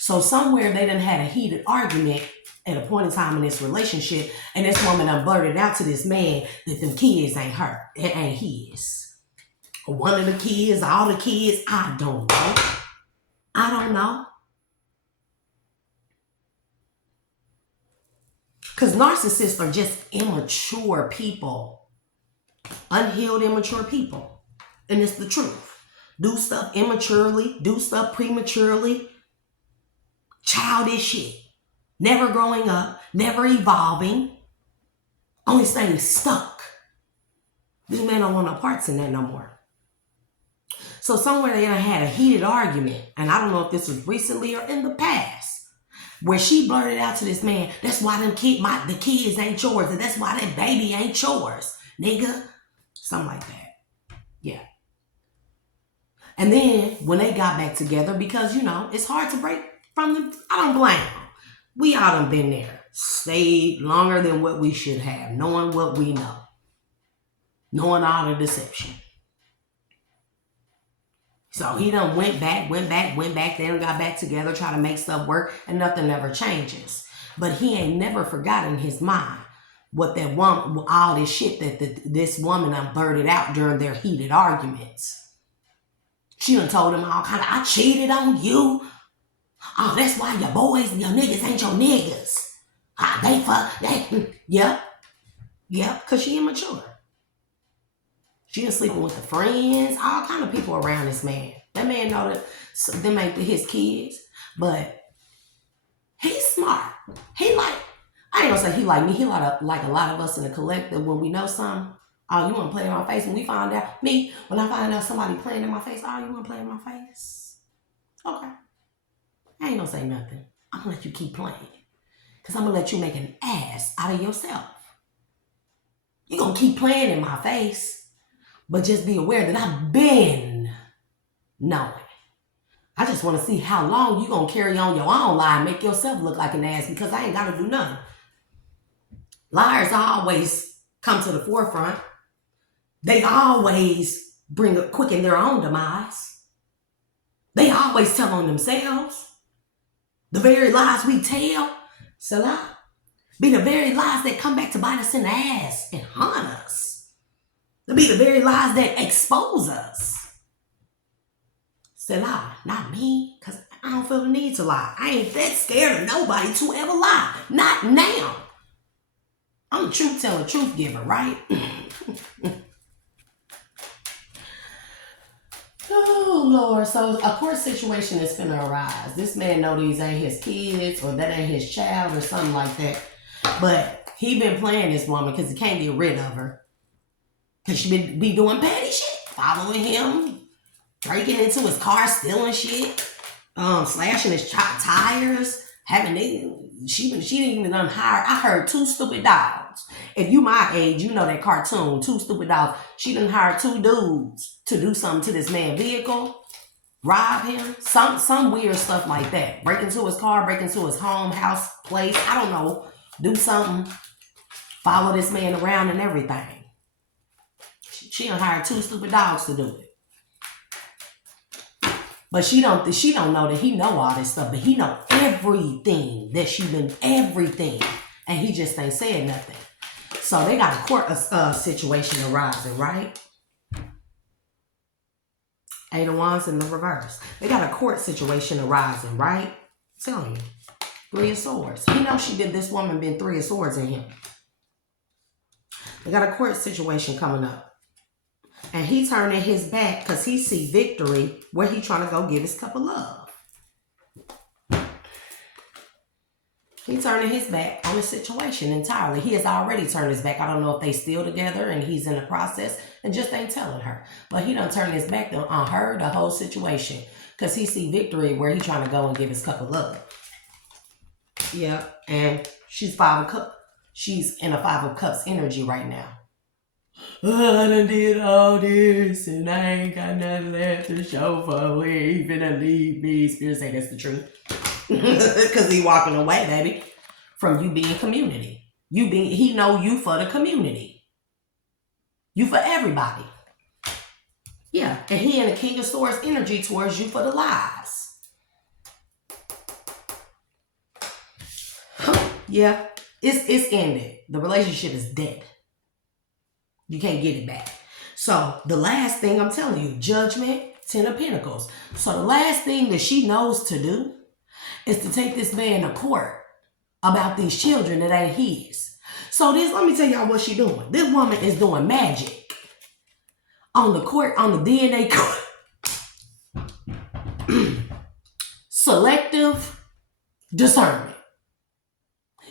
So somewhere they done had a heated argument at a point in time in this relationship, and this woman done blurted out to this man that them kids ain't her. It ain't his. One of the kids, all the kids, I don't know. I don't know. Because narcissists are just immature people. Unhealed, immature people. And it's the truth. Do stuff immaturely, do stuff prematurely. Childish shit. Never growing up, never evolving. Only staying stuck. These men don't want no parts in that no more. So somewhere they done had a heated argument, and I don't know if this was recently or in the past, where she blurted out to this man, that's why the kids ain't yours, and that's why that baby ain't yours, nigga. Something like that. Yeah. And then when they got back together, because, it's hard to break from them, I don't blame them. We all done been there. Stayed longer than what we should have, knowing what we know. Knowing all the deception. So he done went back. They done got back together, try to make stuff work, and nothing ever changes. But he ain't never forgotten his mind what that woman, all this shit that this woman done blurted out during their heated arguments. She done told him all kind of, I cheated on you. Oh, that's why your boys and your niggas ain't your niggas. Yep, because she immature. She been sleeping with the friends, all kind of people around this man. That man know that them ain't his kids, but he's smart. I ain't gonna say he like me. He like a lot of us in the collective when we know something. Oh, you want to play in my face? When we find out, when I find out somebody playing in my face, oh, you want to play in my face? Okay. I ain't gonna say nothing. I'm gonna let you keep playing. Because I'm gonna let you make an ass out of yourself. You're gonna keep playing in my face, but just be aware that I've been knowing. I just want to see how long you gonna carry on your own lie and make yourself look like an ass, because I ain't gotta do nothing. Liars always come to the forefront. They always quicken their own demise. They always tell on themselves. The very lies we tell, Salah, be the very lies that come back to bite us in the ass and haunt us. They'll be the very lies that expose us. Salah, not me, because I don't feel the need to lie. I ain't that scared of nobody to ever lie. Not now. I'm a truth teller, truth giver, right? Oh, Lord. So a court situation is finna arise. This man know these ain't his kids, or that ain't his child, or something like that. But he been playing this woman because he can't get rid of her. Because she be doing petty shit. Following him. Breaking into his car, stealing shit. Slashing his tires. She didn't even hire. I heard 2 stupid dogs. If you my age, you know that cartoon, 2 stupid dogs. She done hired 2 dudes to do something to this man's vehicle, rob him, some weird stuff like that. Break into his car, break into his home, house, place, I don't know. Do something, follow this man around and everything. She done hired 2 stupid dogs to do it. But she don't know that he know all this stuff, but he know everything that she been, everything. And he just ain't saying nothing. So they got a court situation arising, right? 8 of Wands in the reverse. They got a court situation arising, right? Tell you. 3 of Swords. He knows this woman been 3 of Swords in him. They got a court situation coming up. And he turning his back because he see victory where he trying to go get his cup of love. He turning his back on the situation entirely. He has already turned his back. I don't know if they still together and he's in the process. and just ain't telling her. But he done turned his back on her, the whole situation, because he see victory where he trying to go and give his cup of love. Yeah, and she's Five of Cups. She's in a Five of Cups energy right now. Oh, I done did all this and I ain't got nothing left to show for where he finna leave me. Spirit say that's the truth. Because he walking away, baby, from you being community. He know you for the community. You for everybody. Yeah, and he in the King of Swords energy towards you for the lies. Yeah, it's ended. The relationship is dead. You can't get it back. So the last thing I'm telling you, Judgment, 10 of Pentacles. So the last thing that she knows to do is to take this man to court about these children that ain't his. So let me tell y'all what she doing. This woman is doing magic on the court, on the DNA court. Selective discernment.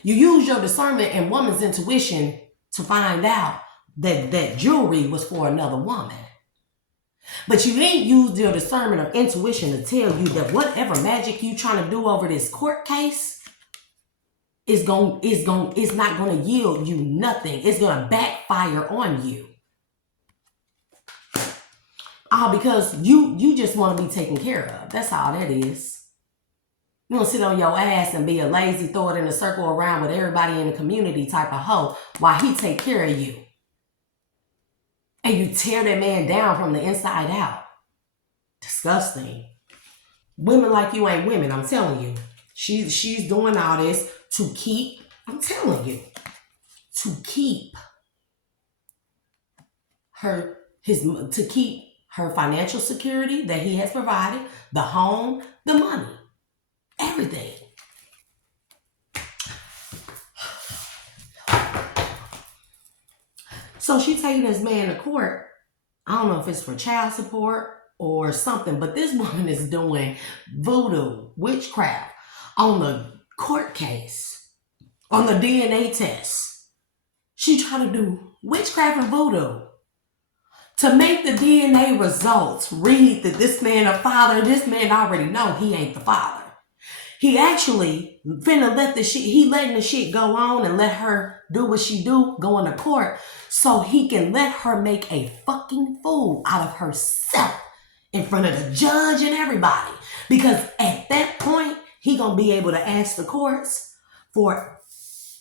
You use your discernment and woman's intuition to find out that jewelry was for another woman. But you ain't used your discernment or intuition to tell you that whatever magic you trying to do over this court case is not going to yield you nothing. It's going to backfire on you. Because you just want to be taken care of. That's all that is. You don't sit on your ass and be a lazy, throw it in a circle around with everybody in the community type of hoe while he take care of you. And you tear that man down from the inside out. Disgusting. Women like you ain't women, I'm telling you. She's doing all this to keep, I'm telling you, to keep her financial security that he has provided, the home, the money, everything. So she taking this man to court. I don't know if it's for child support or something, but this woman is doing voodoo, witchcraft on the court case, on the DNA test. She trying to do witchcraft and voodoo to make the DNA results read that this man a father. This man already know he ain't the father. He actually finna letting the shit go on and let her do what she do, go into court, so he can let her make a fucking fool out of herself in front of the judge and everybody. Because at that point, he gonna be able to ask the courts for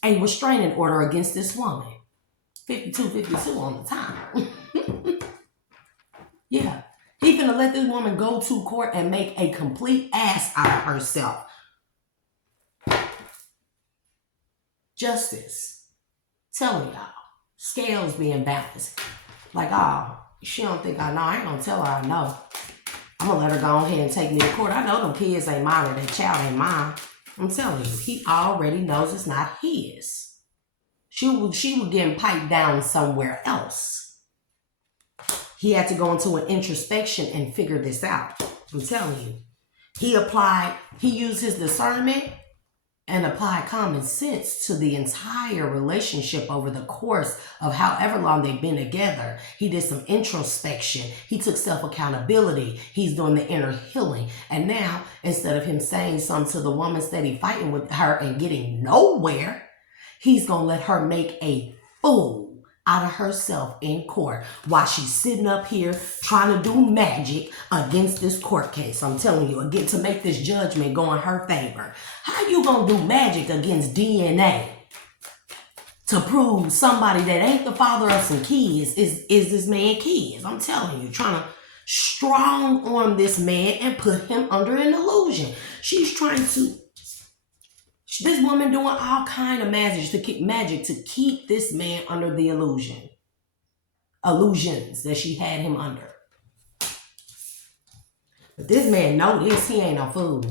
a restraining order against this woman. 52 on the time. Yeah. He finna let this woman go to court and make a complete ass out of herself. Justice. Telling y'all. Scales being balanced. Like, oh, she don't think I know. I ain't gonna tell her I know. I'm gonna let her go ahead and take me to court. I know them kids ain't mine or that child ain't mine. I'm telling you, he already knows it's not his. She was getting piped down somewhere else. He had to go into an introspection and figure this out. I'm telling you. He used his discernment and applied common sense to the entire relationship over the course of however long they've been together. He did some introspection. He took self-accountability. He's doing the inner healing. And now, instead of him saying something to the woman steady fighting with her and getting nowhere, he's going to let her make a fool out of herself in court while she's sitting up here trying to do magic against this court case. I'm telling you, again, to make this judgment go in her favor. How you gonna do magic against DNA to prove somebody that ain't the father of some kids is this man kids? I'm telling you, trying to strong arm this man and put him under an illusion. She's trying to, this woman doing all kind of magic to keep this man under the illusions that she had him under. But this man know this, he ain't no fool.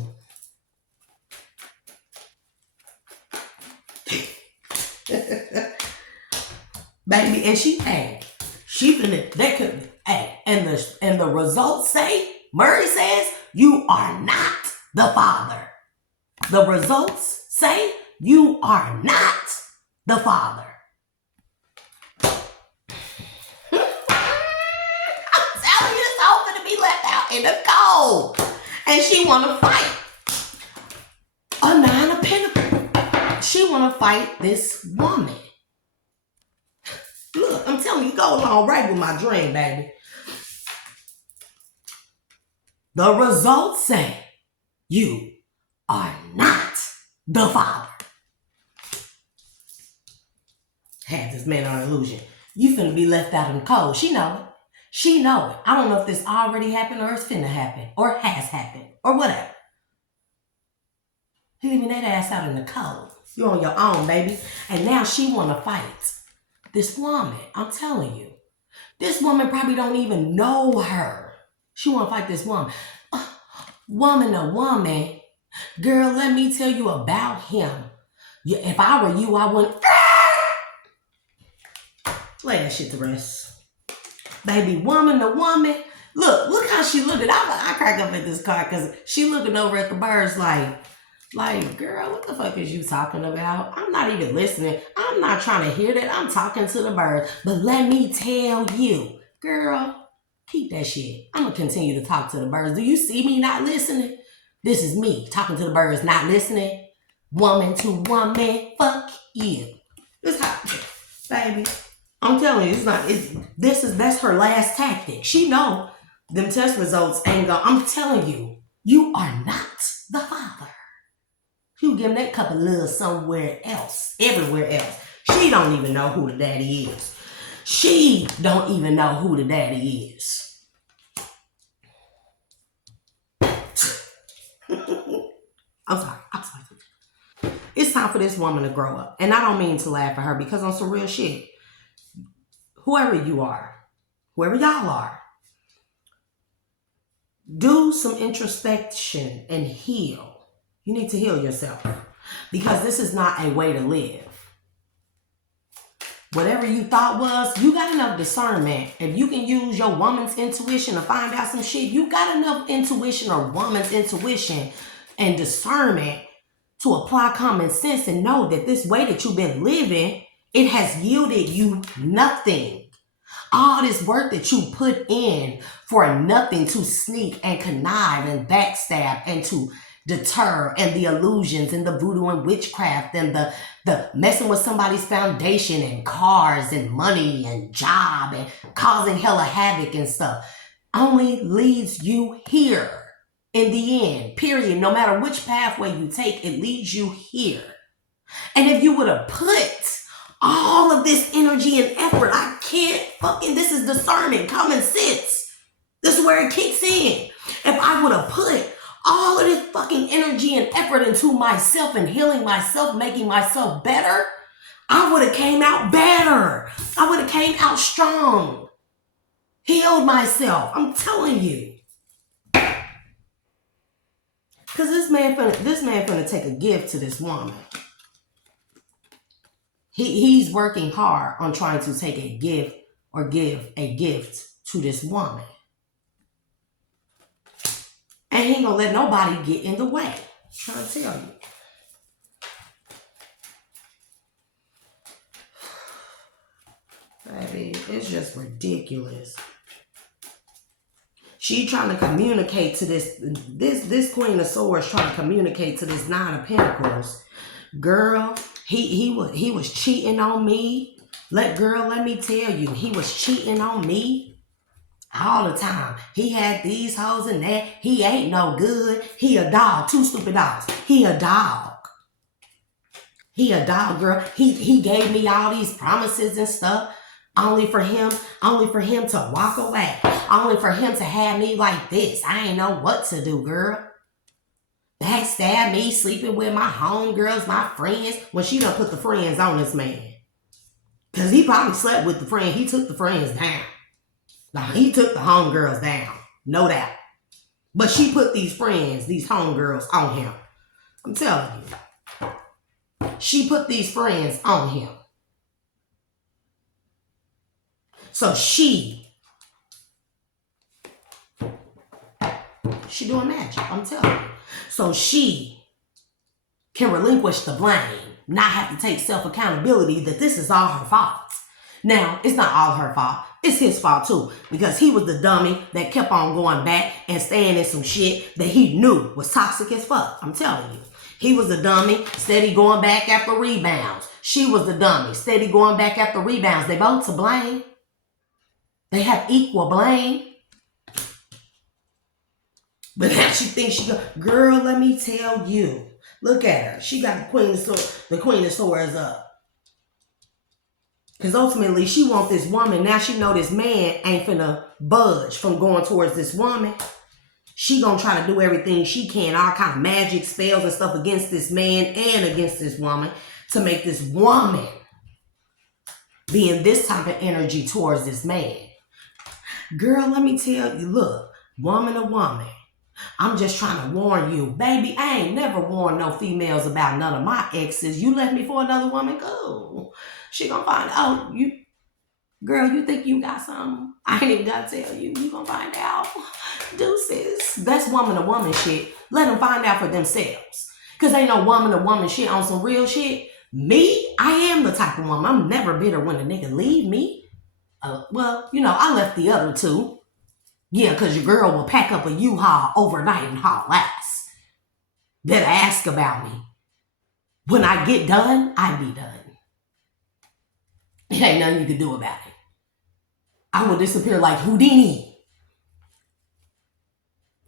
Baby, and she finna, they could, and the results say, Murray says, you are not the father. The results say you are not the father. in the cold. And she want to fight a 9 of Pentacles. She want to fight this woman. Look, I'm telling you, go along right with my dream, baby. The results say you are not the father. Had this man on illusion. You finna be left out in the cold. She know it. She know it. I don't know if this already happened or it's finna happen or has happened or whatever. He leaving that ass out in the cold. You on your own, baby. And now she want to fight this woman. I'm telling you. This woman probably don't even know her. She want to fight this woman. Woman to woman. Girl, let me tell you about him. If I were you, I wouldn't. Lay that shit to rest. Baby, woman to woman. Look how she looking. I crack up at this card because she looking over at the birds like, girl, what the fuck is you talking about? I'm not even listening. I'm not trying to hear that. I'm talking to the birds. But let me tell you, girl, keep that shit. I'm going to continue to talk to the birds. Do you see me not listening? This is me talking to the birds, not listening. Woman to woman, fuck you. This how, baby, I'm telling you, that's her last tactic. She know them test results ain't gonna, I'm telling you, you are not the father. You give him that cup of love somewhere else, everywhere else. She don't even know who the daddy is. She don't even know who the daddy is. I'm sorry. It's time for this woman to grow up. And I don't mean to laugh at her because on some real shit, whoever you are, whoever y'all are, do some introspection and heal. You need to heal yourself because this is not a way to live. Whatever you thought was, you got enough discernment. If you can use your woman's intuition to find out some shit, you got enough intuition or woman's intuition and discernment to apply common sense and know that this way that you've been living, it has yielded you nothing. All this work that you put in for nothing to sneak and connive and backstab and to deter, and the illusions and the voodoo and witchcraft and the messing with somebody's foundation and cars and money and job and causing hella havoc and stuff only leads you here in the end, period. No matter which pathway you take, it leads you here. And if you would have put all of this energy and effort, this is discernment, common sense. This is where it kicks in. If I would have put all of this fucking energy and effort into myself and healing myself, making myself better, I would have came out better. I would have came out strong. Healed myself. I'm telling you. Because this man finna take a gift to this woman. He's working hard on trying to take a gift or give a gift to this woman. And he ain't gonna let nobody get in the way. I'm trying to tell you. Baby, it's just ridiculous. She trying to communicate to this Queen of Swords trying to communicate to this Nine of Pentacles. Girl, he was cheating on me. Let me tell you, he was cheating on me. All the time. He had these hoes and that. He ain't no good. He a dog. 2 stupid dogs. He a dog. He a dog, girl. He gave me all these promises and stuff. Only for him to walk away. Only for him to have me like this. I ain't know what to do, girl. Backstab me, sleeping with my homegirls, my friends. When she done put the friends on this man. Because he probably slept with the friend. He took the friends down. Now, he took the homegirls down. No doubt. But she put these friends, these homegirls on him. I'm telling you. She put these friends on him. So she doing magic. I'm telling you. So she can relinquish the blame. Not have to take self-accountability that this is all her fault. Now, it's not all her fault. It's his fault too, because he was the dummy that kept on going back and staying in some shit that he knew was toxic as fuck. I'm telling you. He was the dummy, steady going back after rebounds. She was the dummy, steady going back after rebounds. They both to blame. They have equal blame. But now she thinks she go, girl, let me tell you. Look at her. She got the queen of swords up. Because ultimately, she wants this woman. Now she know this man ain't finna budge from going towards this woman. She gonna try to do everything she can, all kind of magic spells and stuff against this man and against this woman to make this woman be in this type of energy towards this man. Girl, let me tell you, look, woman to woman. I'm just trying to warn you. Baby, I ain't never warned no females about none of my exes. You left me for another woman? Go. She gonna find out. Girl, you think you got something? I ain't even gotta tell you. You gonna find out. Deuces. That's woman to woman shit. Let them find out for themselves. Because ain't no woman to woman shit on some real shit. Me, I am the type of woman. I'm never bitter when a nigga leave me. Well, I left the other two. Yeah, because your girl will pack up a U-Haul overnight and haul ass. Better ask about me. When I get done, I be done. It ain't nothing you can do about it. I will disappear like Houdini.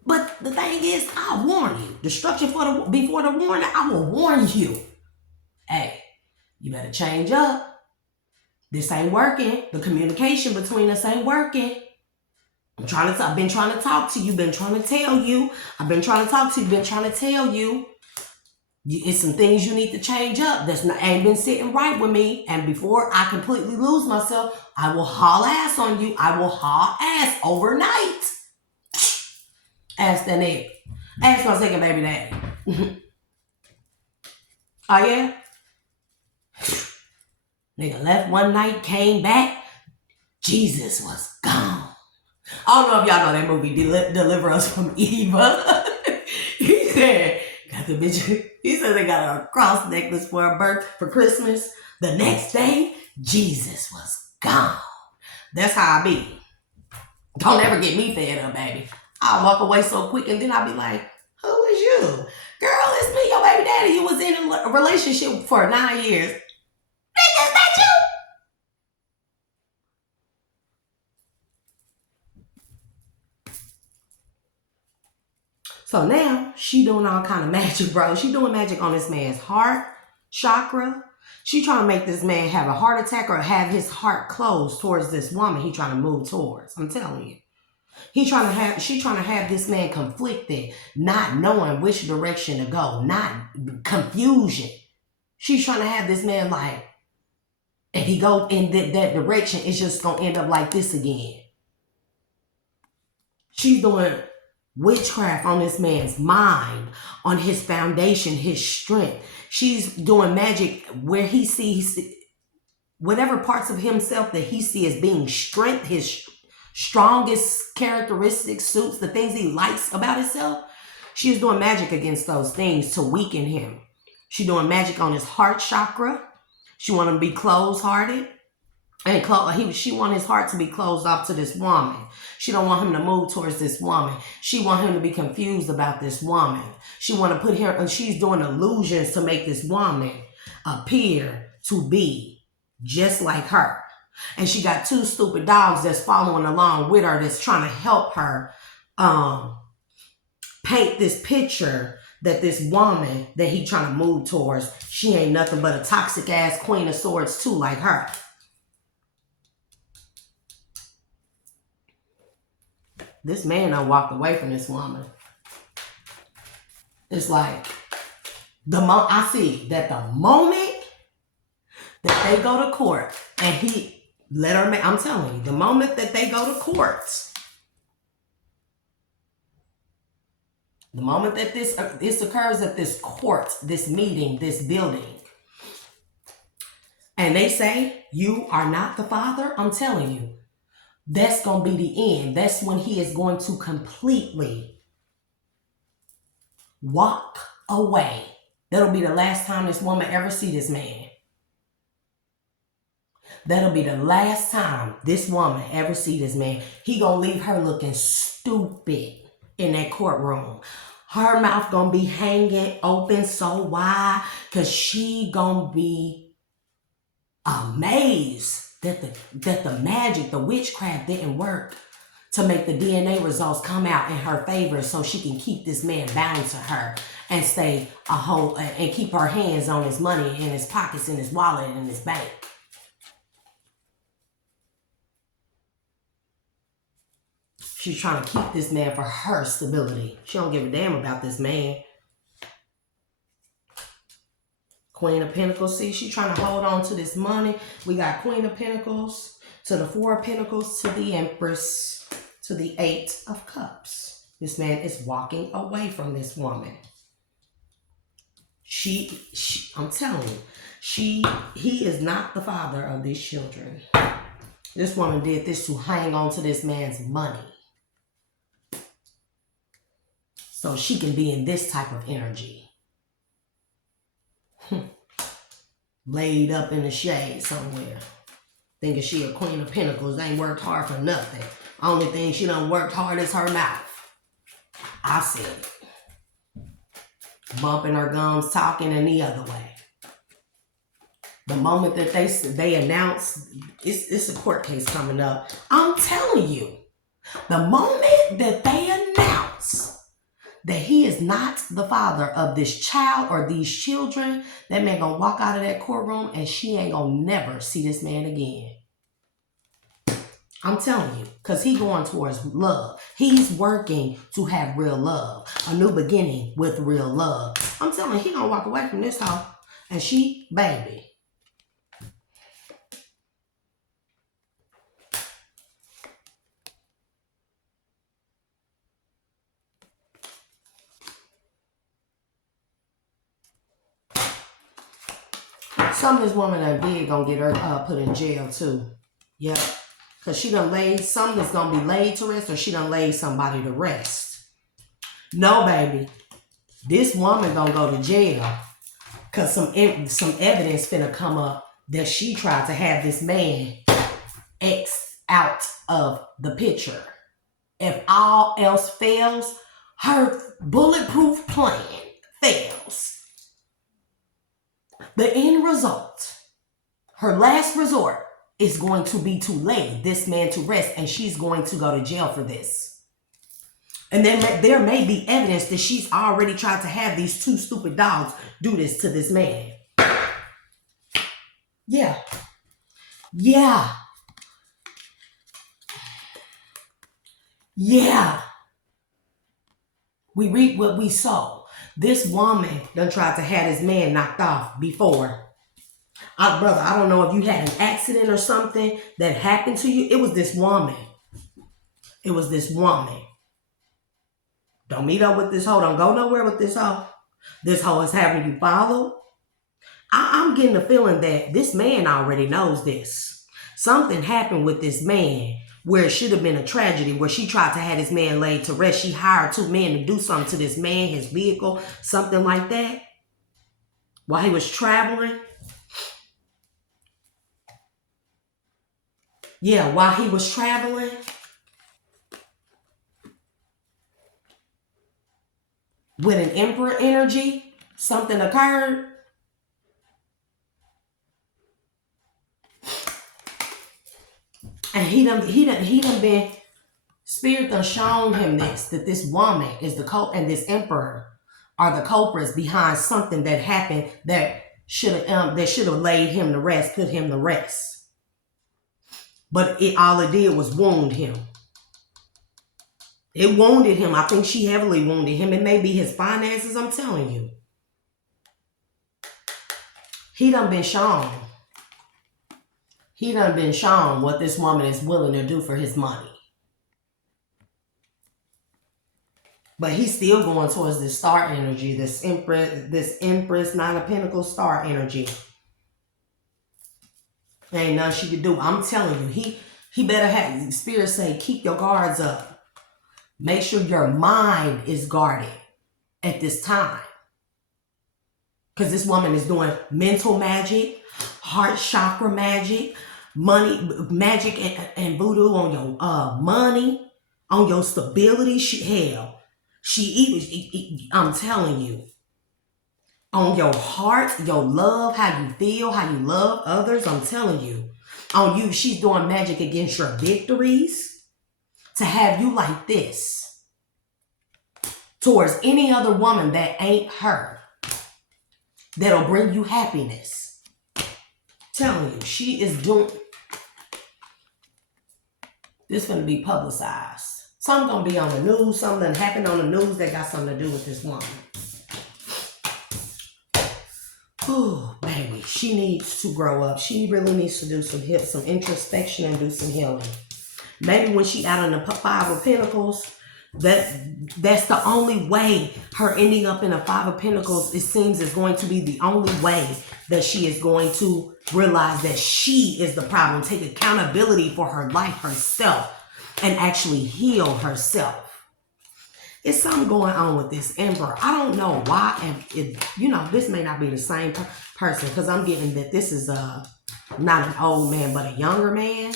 But the thing is, I'll warn you. Destruction before the warning, I will warn you. Hey, you better change up. This ain't working. The communication between us ain't working. I've been trying to talk to you, been trying to tell you. I've been trying to talk to you, been trying to tell you. It's some things you need to change up. Ain't been sitting right with me. And before I completely lose myself, I will haul ass on you. I will haul ass overnight. Ask that nigga. Ask my second baby daddy. Oh yeah? Nigga left one night, came back. Jesus was gone. I don't know if y'all know that movie, Deliver Us from Eva. He said, he said they got a cross necklace for her birth for Christmas. The next day, Jesus was gone. That's how I be. Don't ever get me fed up, baby. I'll walk away so quick and then I'll be like, who is you? Girl, it's me, your baby daddy. You was in a relationship for 9 years. Nigga, is that you? So now she doing all kind of magic, bro. She doing magic on this man's heart chakra. She trying to make this man have a heart attack or have his heart closed towards this woman he trying to move towards. I'm telling you. She trying to have this man conflicted, not knowing which direction to go, not confusion. She's trying to have this man like, if he goes in that direction, it's just going to end up like this again. She's doing witchcraft on this man's mind, on his foundation, his strength. She's doing magic where he sees whatever parts of himself that he sees as being strength, his strongest characteristics, suits, the things he likes about himself. She's doing magic against those things to weaken him. She's doing magic on his heart chakra. She want him to be closed-hearted. And she want his heart to be closed off to this woman. She don't want him to move towards this woman. She want him to be confused about this woman. She want to put her, and she's doing illusions to make this woman appear to be just like her. And she got 2 stupid dogs that's following along with her that's trying to help her paint this picture that this woman that he trying to move towards, she ain't nothing but a toxic ass queen of swords too, like her. This man done walked away from this woman. It's like, I see that the moment that they go to court and he let her, I'm telling you, the moment that they go to court, the moment that this occurs at this court, this meeting, this building, and they say, you are not the father, I'm telling you, that's going to be the end. That's when he is going to completely walk away. That'll be the last time this woman ever see this man. That'll be the last time this woman ever see this man. He gonna leave her looking stupid in that courtroom. Her mouth gonna be hanging open so wide because she gonna be amazed that the magic, the witchcraft didn't work to make the DNA results come out in her favor so she can keep this man bound to her and stay a whole and keep her hands on his money in his pockets, in his wallet, and in his bank. She's trying to keep this man for her stability. She don't give a damn about this man. Queen of Pentacles. See, she's trying to hold on to this money. We got Queen of Pentacles to the Four of Pentacles to the Empress to the Eight of Cups. This man is walking away from this woman. I'm telling you, he is not the father of these children. This woman did this to hang on to this man's money, so she can be in this type of energy. Laid up in the shade somewhere. Thinking she a Queen of Pentacles. Ain't worked hard for nothing. Only thing she done worked hard is her mouth. I said it. Bumping her gums, talking in the other way. The moment that they announce, it's a court case coming up. I'm telling you, the moment that they announce that he is not the father of this child or these children, that man gonna walk out of that courtroom and she ain't gonna never see this man again. I'm telling you, because he going towards love. He's working to have real love. A new beginning with real love. I'm telling you, he gonna walk away from this house and she, baby. Some of this woman that did gonna get her put in jail too. Yep. Because she done laid, something that's gonna be laid to rest, or she done laid somebody to rest. No, baby. This woman gonna go to jail because some evidence finna come up that she tried to have this man X out of the picture. If all else fails, her bulletproof plan fails. The end result, her last resort, is going to be to lay this man to rest, and she's going to go to jail for this. And then there may be evidence that she's already tried to have these two stupid dogs do this to this man. Yeah. Yeah. Yeah. We reap what we sow. This woman done tried to have this man knocked off before. Brother, I don't know if you had an accident or something that happened to you. It was this woman. It was this woman. Don't meet up with this hoe. Don't go nowhere with this hoe. This hoe is having you followed. I'm getting the feeling that this man already knows this. Something happened with this man where it should have been a tragedy, where she tried to have this man laid to rest. She hired two men to do something to this man, his vehicle, something like that, while he was traveling. Yeah, while he was traveling. With an emperor energy, something occurred. And he done been, Spirit done shown him this, that this woman is the and this emperor are the culprits behind something that happened that should have laid him to rest, put him to rest. But all it did was wound him. It wounded him. I think she heavily wounded him. It may be his finances, I'm telling you. He done been shown. He done been shown what this woman is willing to do for his money. But he's still going towards this star energy, this Empress, Nine of Pentacles star energy. There ain't nothing she could do. I'm telling you, he better have, Spirit say, keep your guards up. Make sure your mind is guarded at this time. Because this woman is doing mental magic, heart chakra magic, money, magic, and voodoo on your money, on your stability. Hell, she even, I'm telling you, on your heart, your love, how you feel, how you love others. I'm telling you, on you, she's doing magic against your victories to have you like this towards any other woman that ain't her, that'll bring you happiness. Telling you, she is doing this. Gonna be publicized. Something gonna be on the news. Something happened on the news that got something to do with this woman. Oh, baby, she needs to grow up. She really needs to do some introspection and do some healing. Maybe when she out in the Five of Pentacles, that's the only way her ending up in a Five of Pentacles, it seems, is going to be the only way that she is going to realize that she is the problem, take accountability for her life herself, and actually heal herself. It's something going on with this Emperor. I don't know why. And this may not be the same person, because I'm getting that this is not an old man, but a younger man.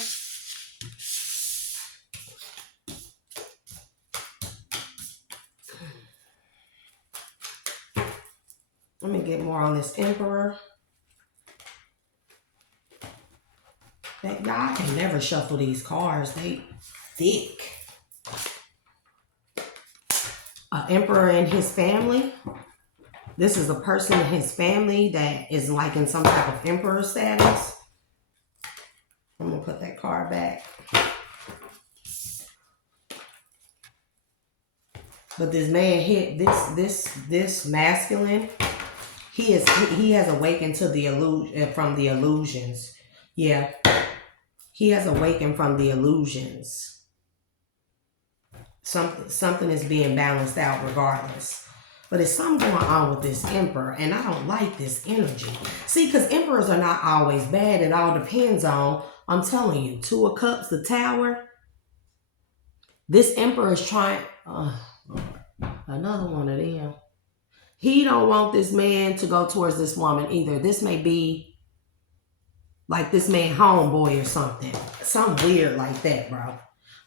Let me get more on this Emperor. That guy can never shuffle these cards. They thick. Emperor and his family. This is a person in his family that is like in some type of Emperor status. I'm gonna put that card back. But this man hit this masculine. He has awakened to the illusion from the illusions. Yeah, he has awakened from the illusions. Something is being balanced out regardless. But it's something going on with this Emperor, and I don't like this energy. See, because Emperors are not always bad. It all depends on, I'm telling you, Two of Cups, the Tower. This Emperor is trying, another one of them. He don't want this man to go towards this woman either. This may be like this man homeboy or something. Something weird like that, bro.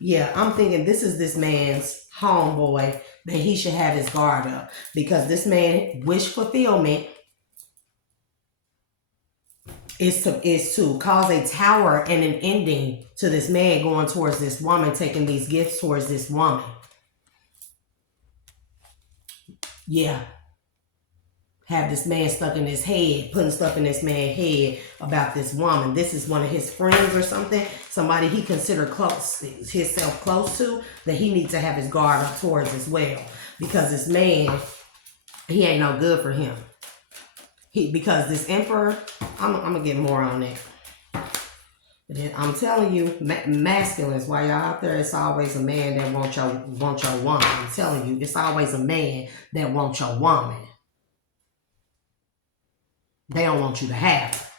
Yeah, I'm thinking this is this man's homeboy, that he should have his guard up, because this man wish fulfillment is to cause a tower and an ending to this man going towards this woman, taking these gifts towards this woman. Yeah. Have this man stuck in his head, putting stuff in this man's head about this woman. This is one of his friends or something. Somebody he considered close, himself close to, that he needs to have his guard up towards as well. Because this man, he ain't no good for him. Because this Emperor, I'm going to get more on it. I'm telling you, masculines, while y'all out there, it's always a man that wants your woman. I'm telling you, it's always a man that wants your woman. They don't want you to have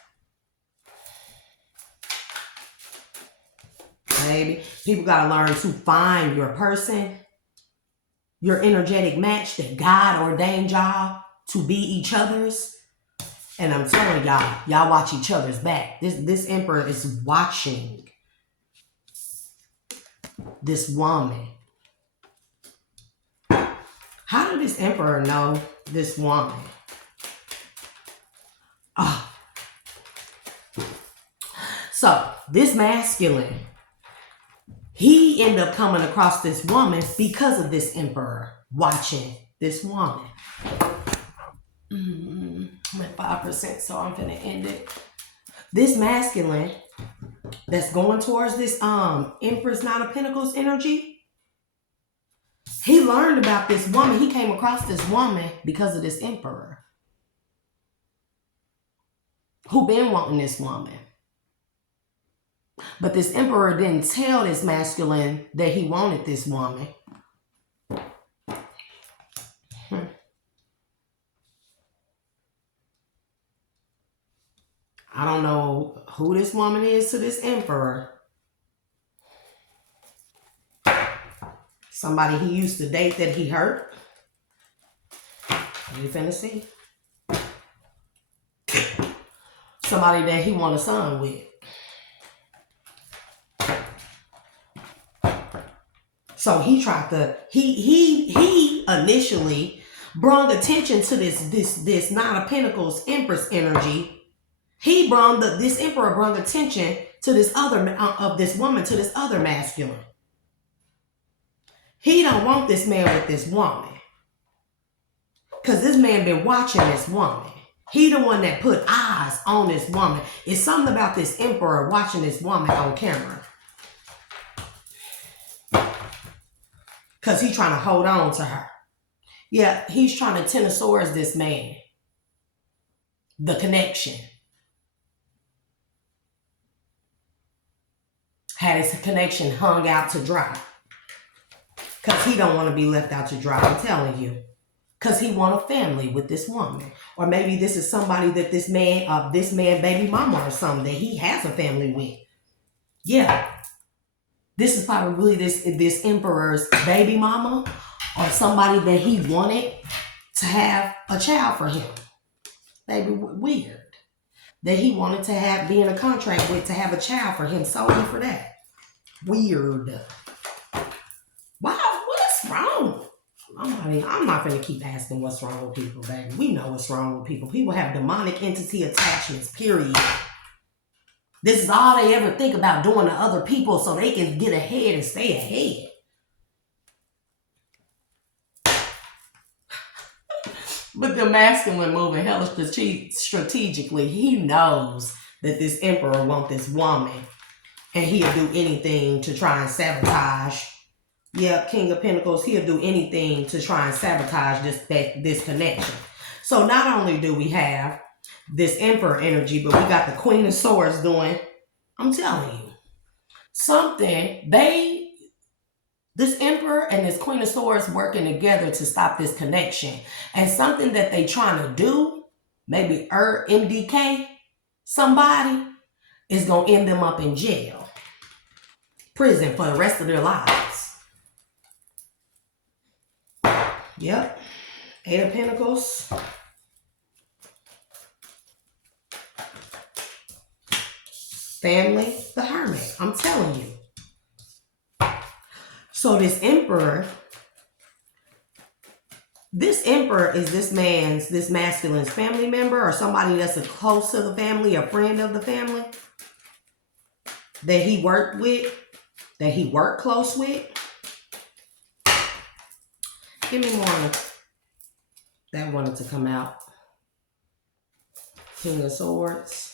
it. Baby, people got to learn to find your person, your energetic match that God ordained y'all to be each other's. And I'm telling y'all watch each other's back. This Emperor is watching this woman. How did this Emperor know this woman? So this masculine, he ended up coming across this woman because of this Emperor watching this woman. I'm at 5%, so I'm gonna end it. This masculine that's going towards this Empress Nine of Pentacles energy, he learned about this woman. He came across this woman because of this Emperor, who been wanting this woman. But this Emperor didn't tell this masculine that he wanted this woman. I don't know who this woman is to this Emperor. Somebody he used to date that he hurt. You finna see? Somebody that he want a son with. So he tried to, he initially brought attention to this Nine of Pentacles Empress energy. He brought this Emperor brought attention to this other of this woman, to this other masculine. He don't want this man with this woman, because this man been watching this woman. He the one that put eyes on this woman. It's something about this Emperor watching this woman on camera, because he's trying to hold on to her. Yeah, he's trying to Ten of Swords this man. The connection. Had his connection hung out to dry. Because he don't want to be left out to dry, I'm telling you. Because he want a family with this woman. Or maybe this is somebody that this man baby mama or something that he has a family with. Yeah. This is probably this Emperor's baby mama, or somebody that he wanted to have a child for him. Baby, weird. That he wanted to be in a contract with to have a child for him solely for that. Weird. Wow, what's wrong? I'm not going to keep asking what's wrong with people, baby. We know what's wrong with people. People have demonic entity attachments, period. This is all they ever think about, doing to other people so they can get ahead and stay ahead. But the masculine moving hella strategically. He knows that this Emperor wants this woman, and he'll do anything to try and sabotage. Yeah, King of Pentacles, he'll do anything to try and sabotage this connection. So not only do we have this Emperor energy, but we got the Queen of Swords doing, I'm telling you, something. This Emperor and this Queen of Swords working together to stop this connection. And something that they trying to do, maybe MDK somebody, is going to end them up in jail. Prison for the rest of their lives. Yep. Eight of Pentacles. Family, the Hermit. I'm telling you. So this Emperor is this masculine's family member, or somebody that's close to the family, a friend of the family that he worked with, that he worked close with. Give me more. That wanted to come out. King of Swords.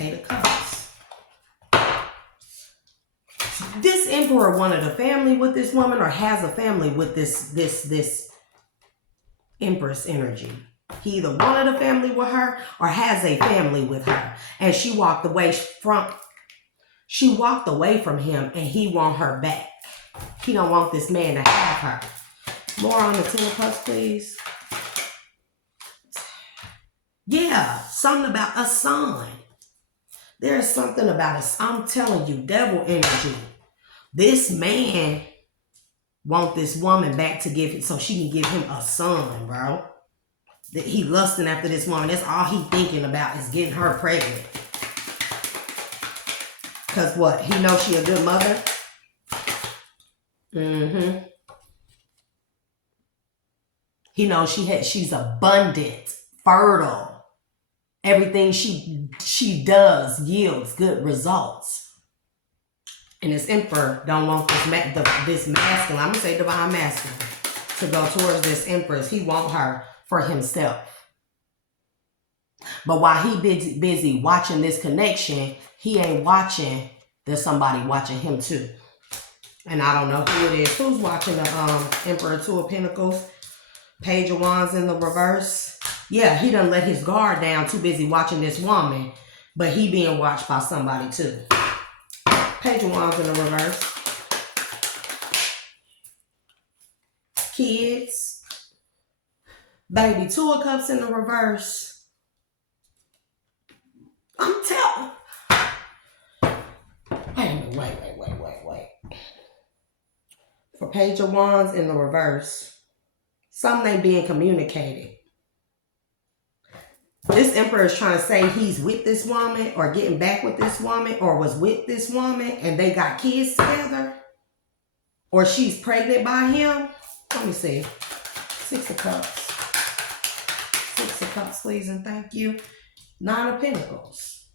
Eight of Cups. This Emperor wanted a family with this woman, or has a family with this Empress energy. He either wanted a family with her or has a family with her. And she walked away from him, and he want her back. He don't want this man to have her. More on the Ten of Cups, please. Yeah, something about a son. There's something about us. I'm telling you, devil energy. This man want this woman back to give it so she can give him a son, bro. That he lusting after this woman. That's all he thinking about, is getting her pregnant. Cause what? He knows she a good mother. Mm-hmm. He knows she's abundant, fertile. Everything she does yields good results. And this Emperor don't want this masculine, I'm going to say divine masculine, to go towards this Empress. He want her for himself. But while he busy watching this connection, he ain't watching, there's somebody watching him too. And I don't know who it is. Who's watching the Emperor? Two of Pentacles, Page of Wands in the reverse. Yeah, he done let his guard down, too busy watching this woman. But he being watched by somebody too. Page of Wands in the reverse. Kids. Baby, Two of Cups in the reverse. I'm telling. Wait. For Page of Wands in the reverse, something ain't being communicated. This Emperor is trying to say he's with this woman, or getting back with this woman, or was with this woman, and they got kids together. or she's pregnant by him. Let me see. Six of Cups. Six of Cups, please, and thank you. Nine of Pentacles.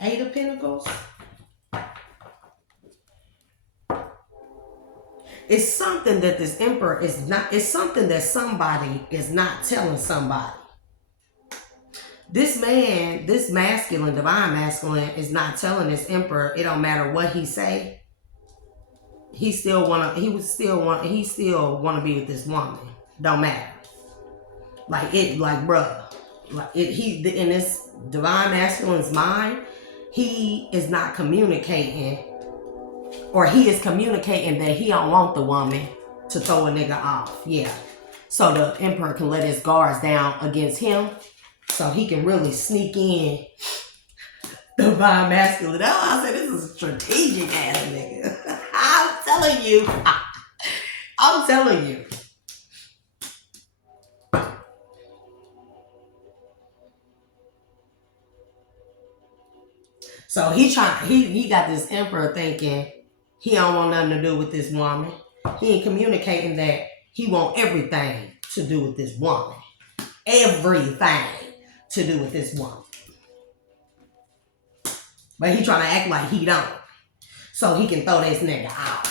Eight of Pentacles. It's something that this Emperor is not, it's something that somebody is not telling somebody. This man, this masculine, divine masculine, is not telling this Emperor, it don't matter what he say. He still wanna be with this woman. Don't matter. Bruh. In this divine masculine's mind, he is not communicating, or he is communicating that he don't want the woman to throw a nigga off. Yeah. So the Emperor can let his guards down against him, so he can really sneak in divine masculine. That's why I said this is a strategic ass nigga. I'm telling you. I'm telling you. So he got this Emperor thinking he don't want nothing to do with this woman. He ain't communicating that he want everything to do with this woman. Everything to do with this woman. But he trying to act like he don't. So he can throw this nigga out.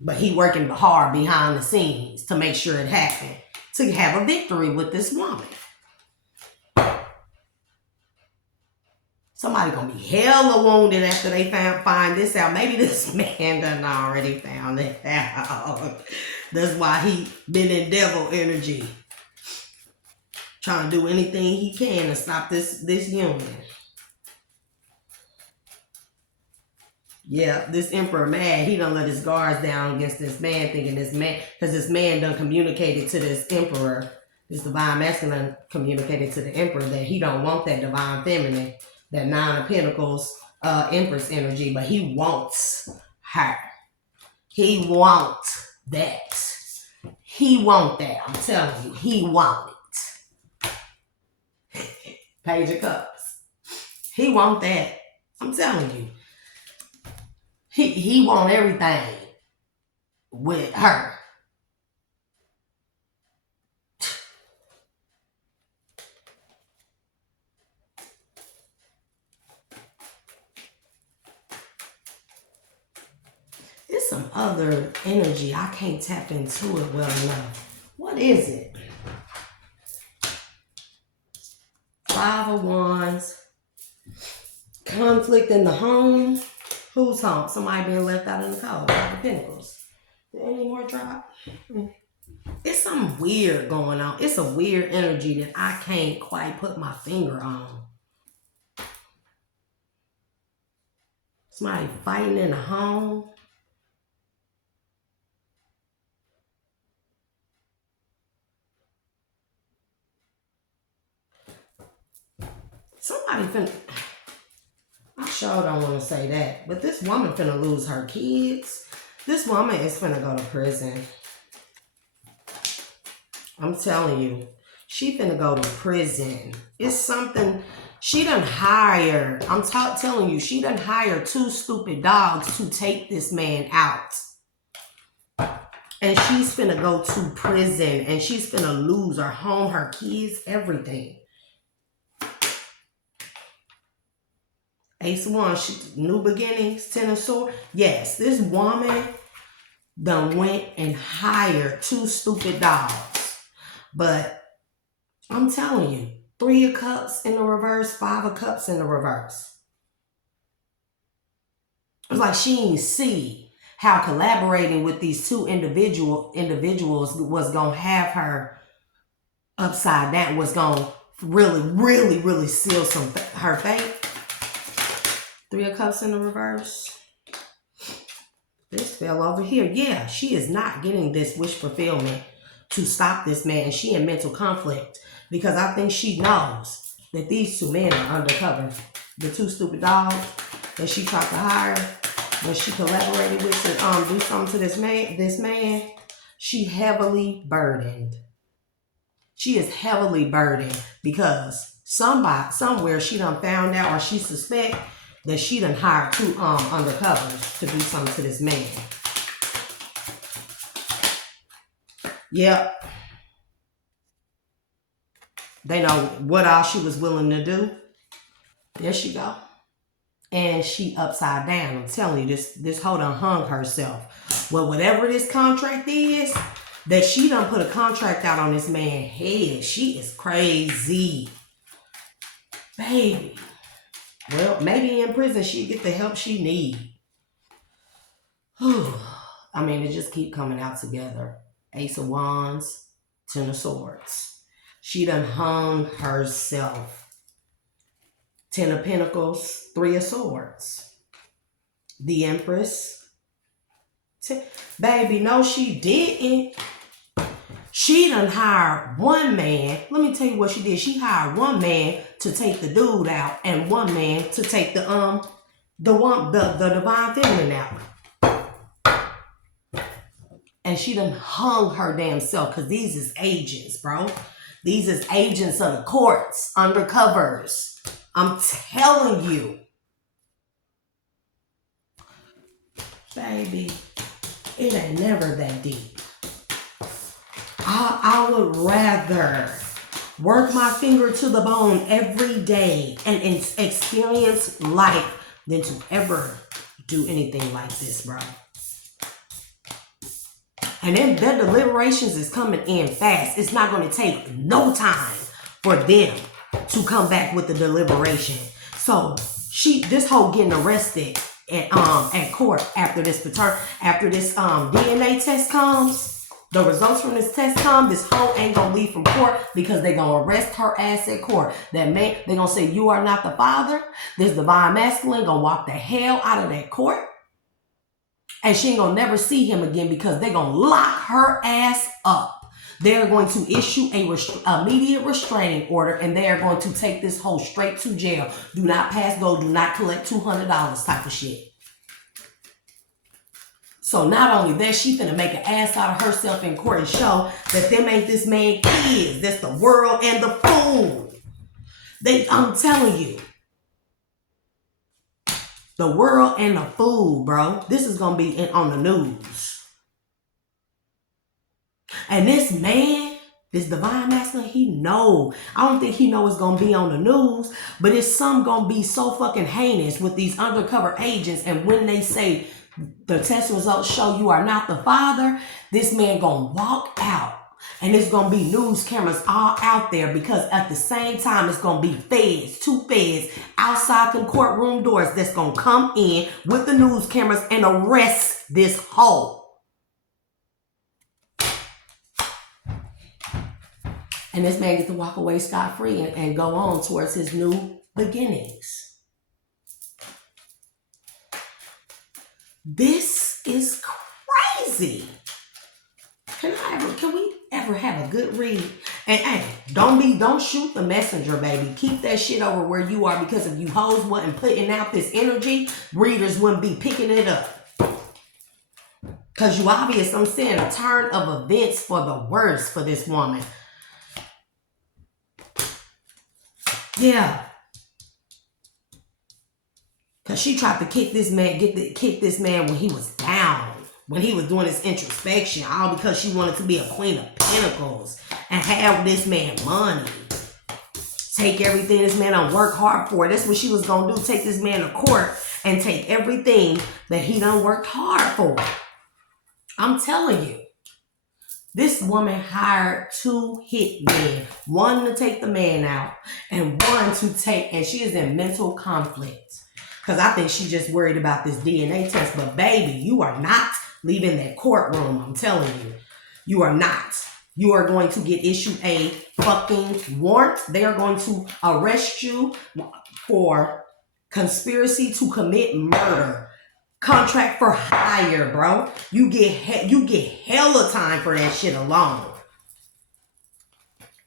But he working hard behind the scenes to make sure it happen. To have a victory with this woman. Somebody gonna be hella wounded after they find this out. Maybe this man done already found it out. That's why he been in devil energy. Trying to do anything he can to stop this union. Yeah, this Emperor mad. He done let his guards down against this man, thinking this man, because this man done communicated to this Emperor, this divine masculine communicated to the Emperor that he don't want that divine feminine, that Nine of Pentacles, Empress energy, but he wants her. He wants that. He want that. I'm telling you, he want it. Page of Cups. He want that. I'm telling you. He want everything with her. There's some other energy. I can't tap into it well enough. What is it? Five of Wands. Conflict in the home. Who's home? Somebody being left out in the cold. Five of Pentacles. Any more drop? It's something weird going on. It's a weird energy that I can't quite put my finger on. Somebody fighting in the home. Somebody finna... I sure don't want to say that. But this woman finna lose her kids. This woman is finna go to prison. I'm telling you. She finna go to prison. It's something... She done hire... I'm telling you. She done hire two stupid dogs to take this man out. And she's finna go to prison. And she's finna lose her home, her kids, everything. Ace of Wands, new beginnings, Ten of Swords. Yes, this woman done went and hired two stupid dogs. But I'm telling you, Three of Cups in the reverse, Five of Cups in the reverse. It's like she didn't see how collaborating with these two individuals was going to have her upside down, was going to really seal her fate. Three of Cups in the reverse. This fell over here. Yeah, she is not getting this wish fulfillment to stop this man. She in mental conflict because I think she knows that these two men are undercover. The two stupid dogs that she tried to hire, when she collaborated with to do something to this man, she heavily burdened. She is heavily burdened because somewhere she done found out, or she suspect that she done hired 2 undercovers to do something to this man. Yep. They know what all she was willing to do. There she go. And she upside down. I'm telling you, this hoe done hung herself. Well, whatever this contract is, that she done put a contract out on this man's head. She is crazy. Baby. Well, maybe in prison she get the help she need. I mean, it just keep coming out together. Ace of Wands, Ten of Swords. She done hung herself. 10 of Pentacles, 3 of Swords. The Empress. Baby, no, she didn't. She done hired one man. Let me tell you what she did. She hired one man to take the dude out and one man to take the divine feminine out. And she done hung her damn self because these is agents, bro. These is agents of the courts, undercovers. I'm telling you. Baby, it ain't never that deep. I would rather work my finger to the bone every day and experience life than to ever do anything like this, bro. And then their deliberations is coming in fast. It's not going to take no time for them to come back with the deliberation. So this whole getting arrested at court after this DNA test comes. The results from this test come. This hoe ain't gonna leave from court because they gonna arrest her ass at court. That man, they gonna say you are not the father. This divine masculine gonna walk the hell out of that court. And she ain't gonna never see him again because they gonna lock her ass up. They're going to issue a immediate restraining order and they are going to take this hoe straight to jail. Do not pass go, do not collect $200 type of shit. So not only that, she finna make an ass out of herself in court and show that them ain't this man kids. That's the world and the fool. I'm telling you. The world and the fool, bro. This is gonna be on the news. And this man, this divine masculine, he know. I don't think he know it's gonna be on the news, but it's some gonna be so fucking heinous with these undercover agents. And when they say the test results show you are not the father, this man gonna walk out. And it's going to be news cameras all out there because at the same time, it's going to be feds, 2 feds outside the courtroom doors that's going to come in with the news cameras and arrest this hoe. And this man gets to walk away scot-free and go on towards his new beginnings. This is crazy. Can we ever have a good read? And hey, don't shoot the messenger, baby. Keep that shit over where you are because if you hoes wasn't putting out this energy, readers wouldn't be picking it up. Because you obvious, I'm saying a turn of events for the worse for this woman. Yeah. Because she tried to kick this man when he was down. When he was doing his introspection, all because she wanted to be a queen of pentacles and have this man money. Take everything this man done work hard for. That's what she was going to do. Take this man to court and take everything that he done worked hard for. I'm telling you. This woman hired 2 hitmen. One to take the man out and one to take, and she is in mental conflict. Because I think she just worried about this DNA test. But baby, you are not leaving that courtroom. I'm telling you. You are not. You are going to get issued a fucking warrant. They are going to arrest you for conspiracy to commit murder. Contract for hire, bro. You get hella time for that shit alone.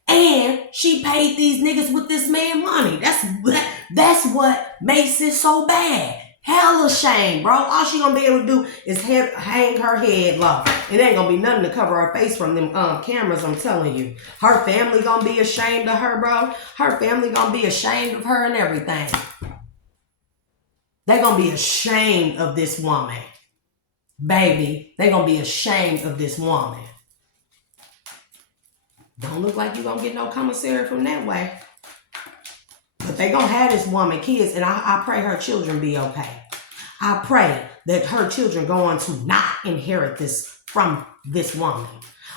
And she paid these niggas with this man money. That's what makes it so bad. Hella shame, bro. All she gonna be able to do is hang her head low. It ain't gonna be nothing to cover her face from them cameras, I'm telling you. Her family gonna be ashamed of her, bro. Her family gonna be ashamed of her and everything. They're going to be ashamed of this woman. Baby, they're going to be ashamed of this woman. Don't look like you're going to get no commissary from that way. But they going to have this woman kids, and I pray her children be okay. I pray that her children going to not inherit this from this woman.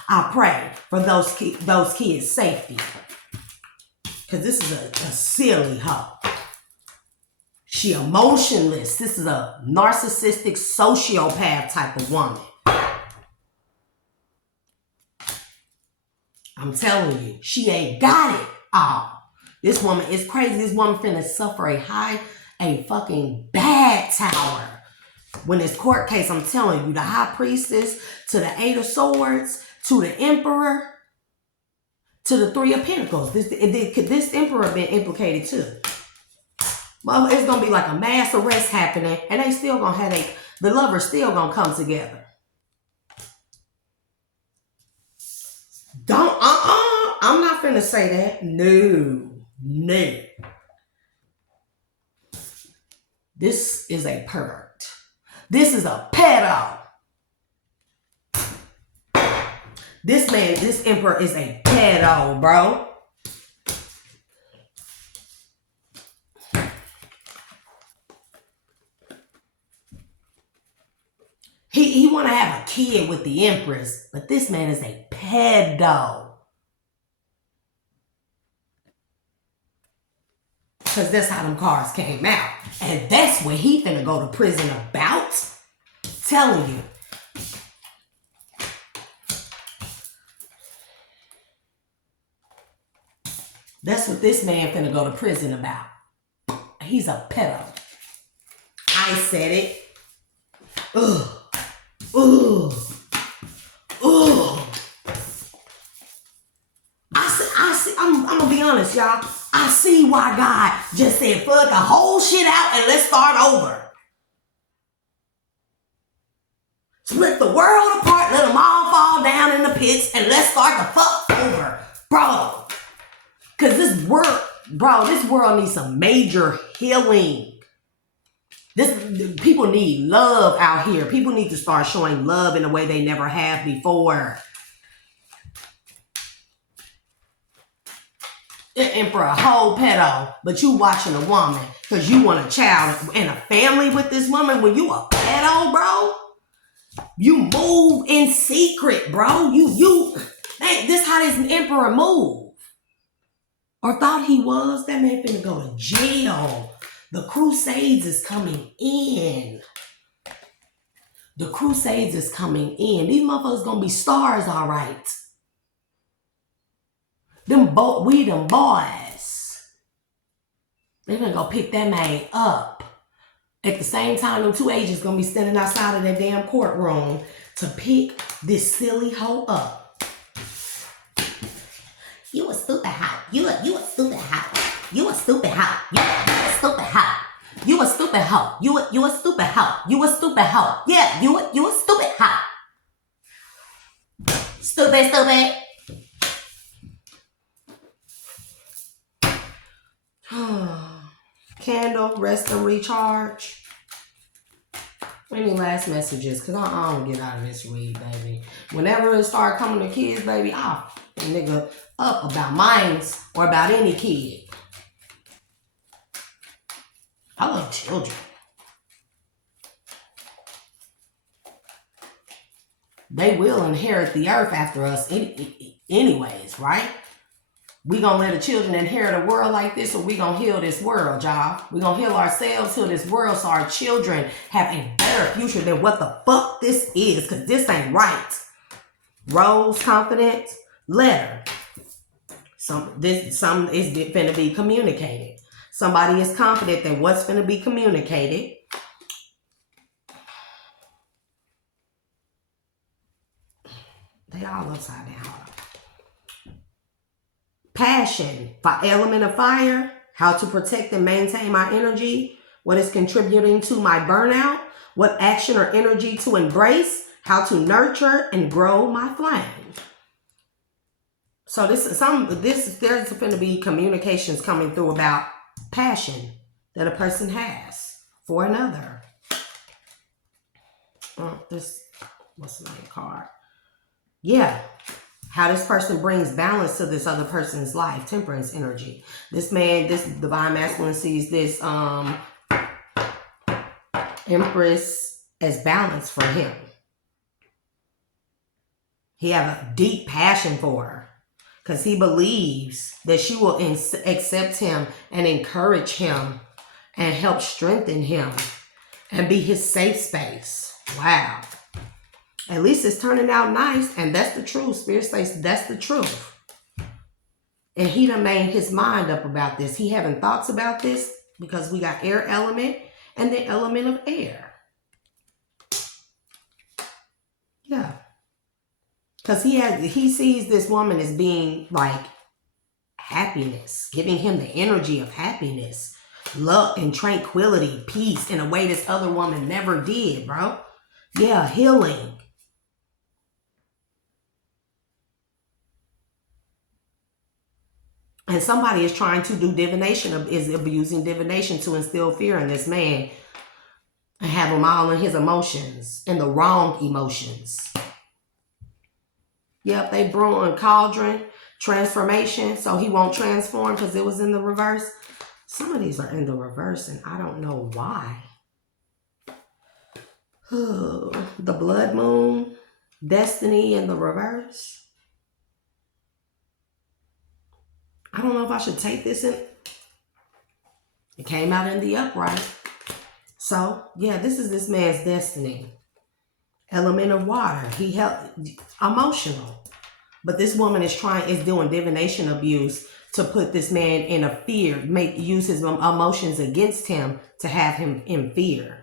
I pray for those kids' safety. Because this is a silly hoe. She emotionless. This is a narcissistic sociopath type of woman. I'm telling you, she ain't got it all. This woman is crazy. This woman finna suffer a fucking bad tower. When this court case, I'm telling you, the high priestess, to the 8 of swords, to the emperor, to the 3 of pentacles. This emperor been implicated too. Well, it's gonna be like a mass arrest happening, and they still gonna have the lovers still gonna come together. I'm not finna say that. No. This is a pervert. This is a pedo. This emperor is a pedo, bro. He want to have a kid with the empress, but this man is a pedo. Because that's how them cards came out. And that's what he finna go to prison about. Telling you. That's what this man finna go to prison about. He's a pedo. I said it. Ugh. I'm gonna be honest, y'all. I see why God just said, fuck the whole shit out and let's start over. Split the world apart, let them all fall down in the pits, and let's start the fuck over. Bro. Because this world needs some major healing. People need love out here. People need to start showing love in a way they never have before. The emperor, a whole pedo, but you watching a woman because you want a child and a family with this woman. When you a pedo, bro, you move in secret, bro. This how this emperor move. Or thought he was. That man finna go to jail. The Crusades is coming in. The Crusades is coming in. These motherfuckers gonna be stars, all right. We them boys. They gonna go pick that man up. At the same time, them 2 agents gonna be standing outside of that damn courtroom to pick this silly hoe up. You a stupid hoe. You a stupid hoe. You a stupid hoe. You a stupid hoe. You a stupid hoe. You a stupid hoe. You a stupid hoe. Yeah, you a stupid hoe. Stupid. Candle, rest and recharge. Any last messages? Because I don't get out of this read, baby. Whenever it start coming to kids, baby, I'll nigga up about mines or about any kid. I love children. They will inherit the earth after us anyways, right? We gonna let the children inherit a world like this, or we gonna heal this world, y'all? We gonna heal ourselves, heal this world, so our children have a better future than what the fuck this is, because this ain't right. Rose, confidence, letter. Some is finna be communicated. Somebody is confident that what's finna be communicated. They all upside down. Passion, element of fire, how to protect and maintain my energy, what is contributing to my burnout, what action or energy to embrace, how to nurture and grow my flame. So there's going to be communications coming through about passion that a person has for another. What's the name card? Yeah. How this person brings balance to this other person's life. Temperance energy. This man, this divine masculine sees this Empress as balance for him. He have a deep passion for her because he believes that she will accept him and encourage him and help strengthen him and be his safe space. Wow. At least it's turning out nice, and that's the truth. Spirit says that's the truth. And he done made his mind up about this. He having thoughts about this because we got air element and the element of air. Yeah. Because he sees this woman as being like happiness, giving him the energy of happiness, love and tranquility, peace in a way this other woman never did, bro. Yeah, healing. And somebody is trying to do divination, is abusing divination to instill fear in this man and have him all in his emotions and the wrong emotions. Yep, they brewing cauldron transformation, so he won't transform because it was in the reverse. Some of these are in the reverse, and I don't know why. The blood moon, destiny in the reverse. I don't know if I should take this in. It came out in the upright. So, yeah, this is this man's destiny. Element of water. He helped, emotional. But this woman is doing divination abuse to put this man in a fear, use his emotions against him to have him in fear.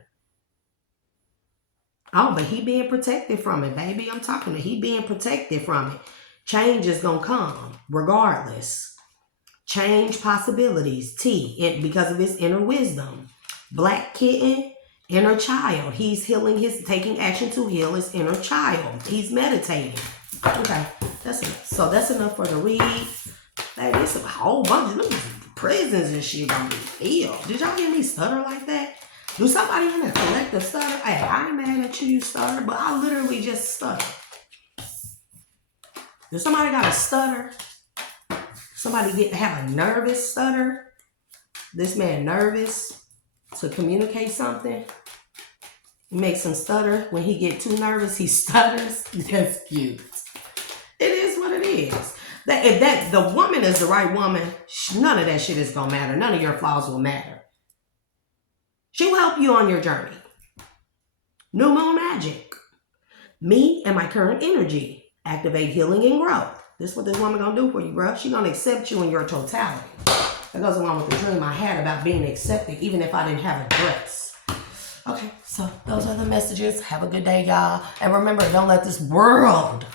Oh, but he being protected from it, baby. I'm talking to he being protected from it. Change is going to come regardless. Change possibilities. Because of his inner wisdom. Black kitten, inner child. He's taking action to heal his inner child. He's meditating. Okay, that's enough. So that's enough for the read. That is a whole bunch of prisons and shit gonna be healed. Did y'all hear me stutter like that? Do somebody in there collective stutter? Hey, I ain't mad at you stutter, but I literally just stutter. Does somebody got a stutter? Somebody have a nervous stutter? This man nervous to communicate something? He makes him stutter. When he get too nervous, he stutters. That's cute. It is what it is. If the woman is the right woman, none of that shit is gonna matter. None of your flaws will matter. She'll help you on your journey. New moon magic. Me and my current energy. Activate healing and growth. This is what this woman gonna do for you, bro. She gonna accept you in your totality. That goes along with the dream I had about being accepted, even if I didn't have a dress. Okay, so those are the messages. Have a good day, y'all. And remember, don't let this world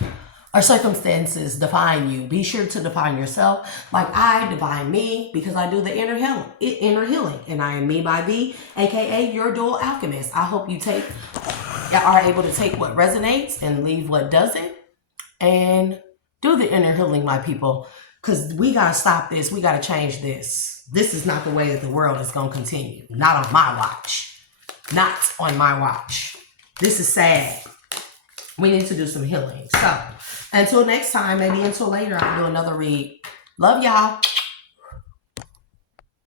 or circumstances define you. Be sure to define yourself like I define me, because I do the inner healing. And I am me by thee, aka your dual alchemist. I hope you are able to take what resonates and leave what doesn't. And do the inner healing, my people. Because we got to stop this. We got to change this. This is not the way that the world is going to continue. Not on my watch. Not on my watch. This is sad. We need to do some healing. So, until next time, maybe until later, I'll do another read. Love y'all.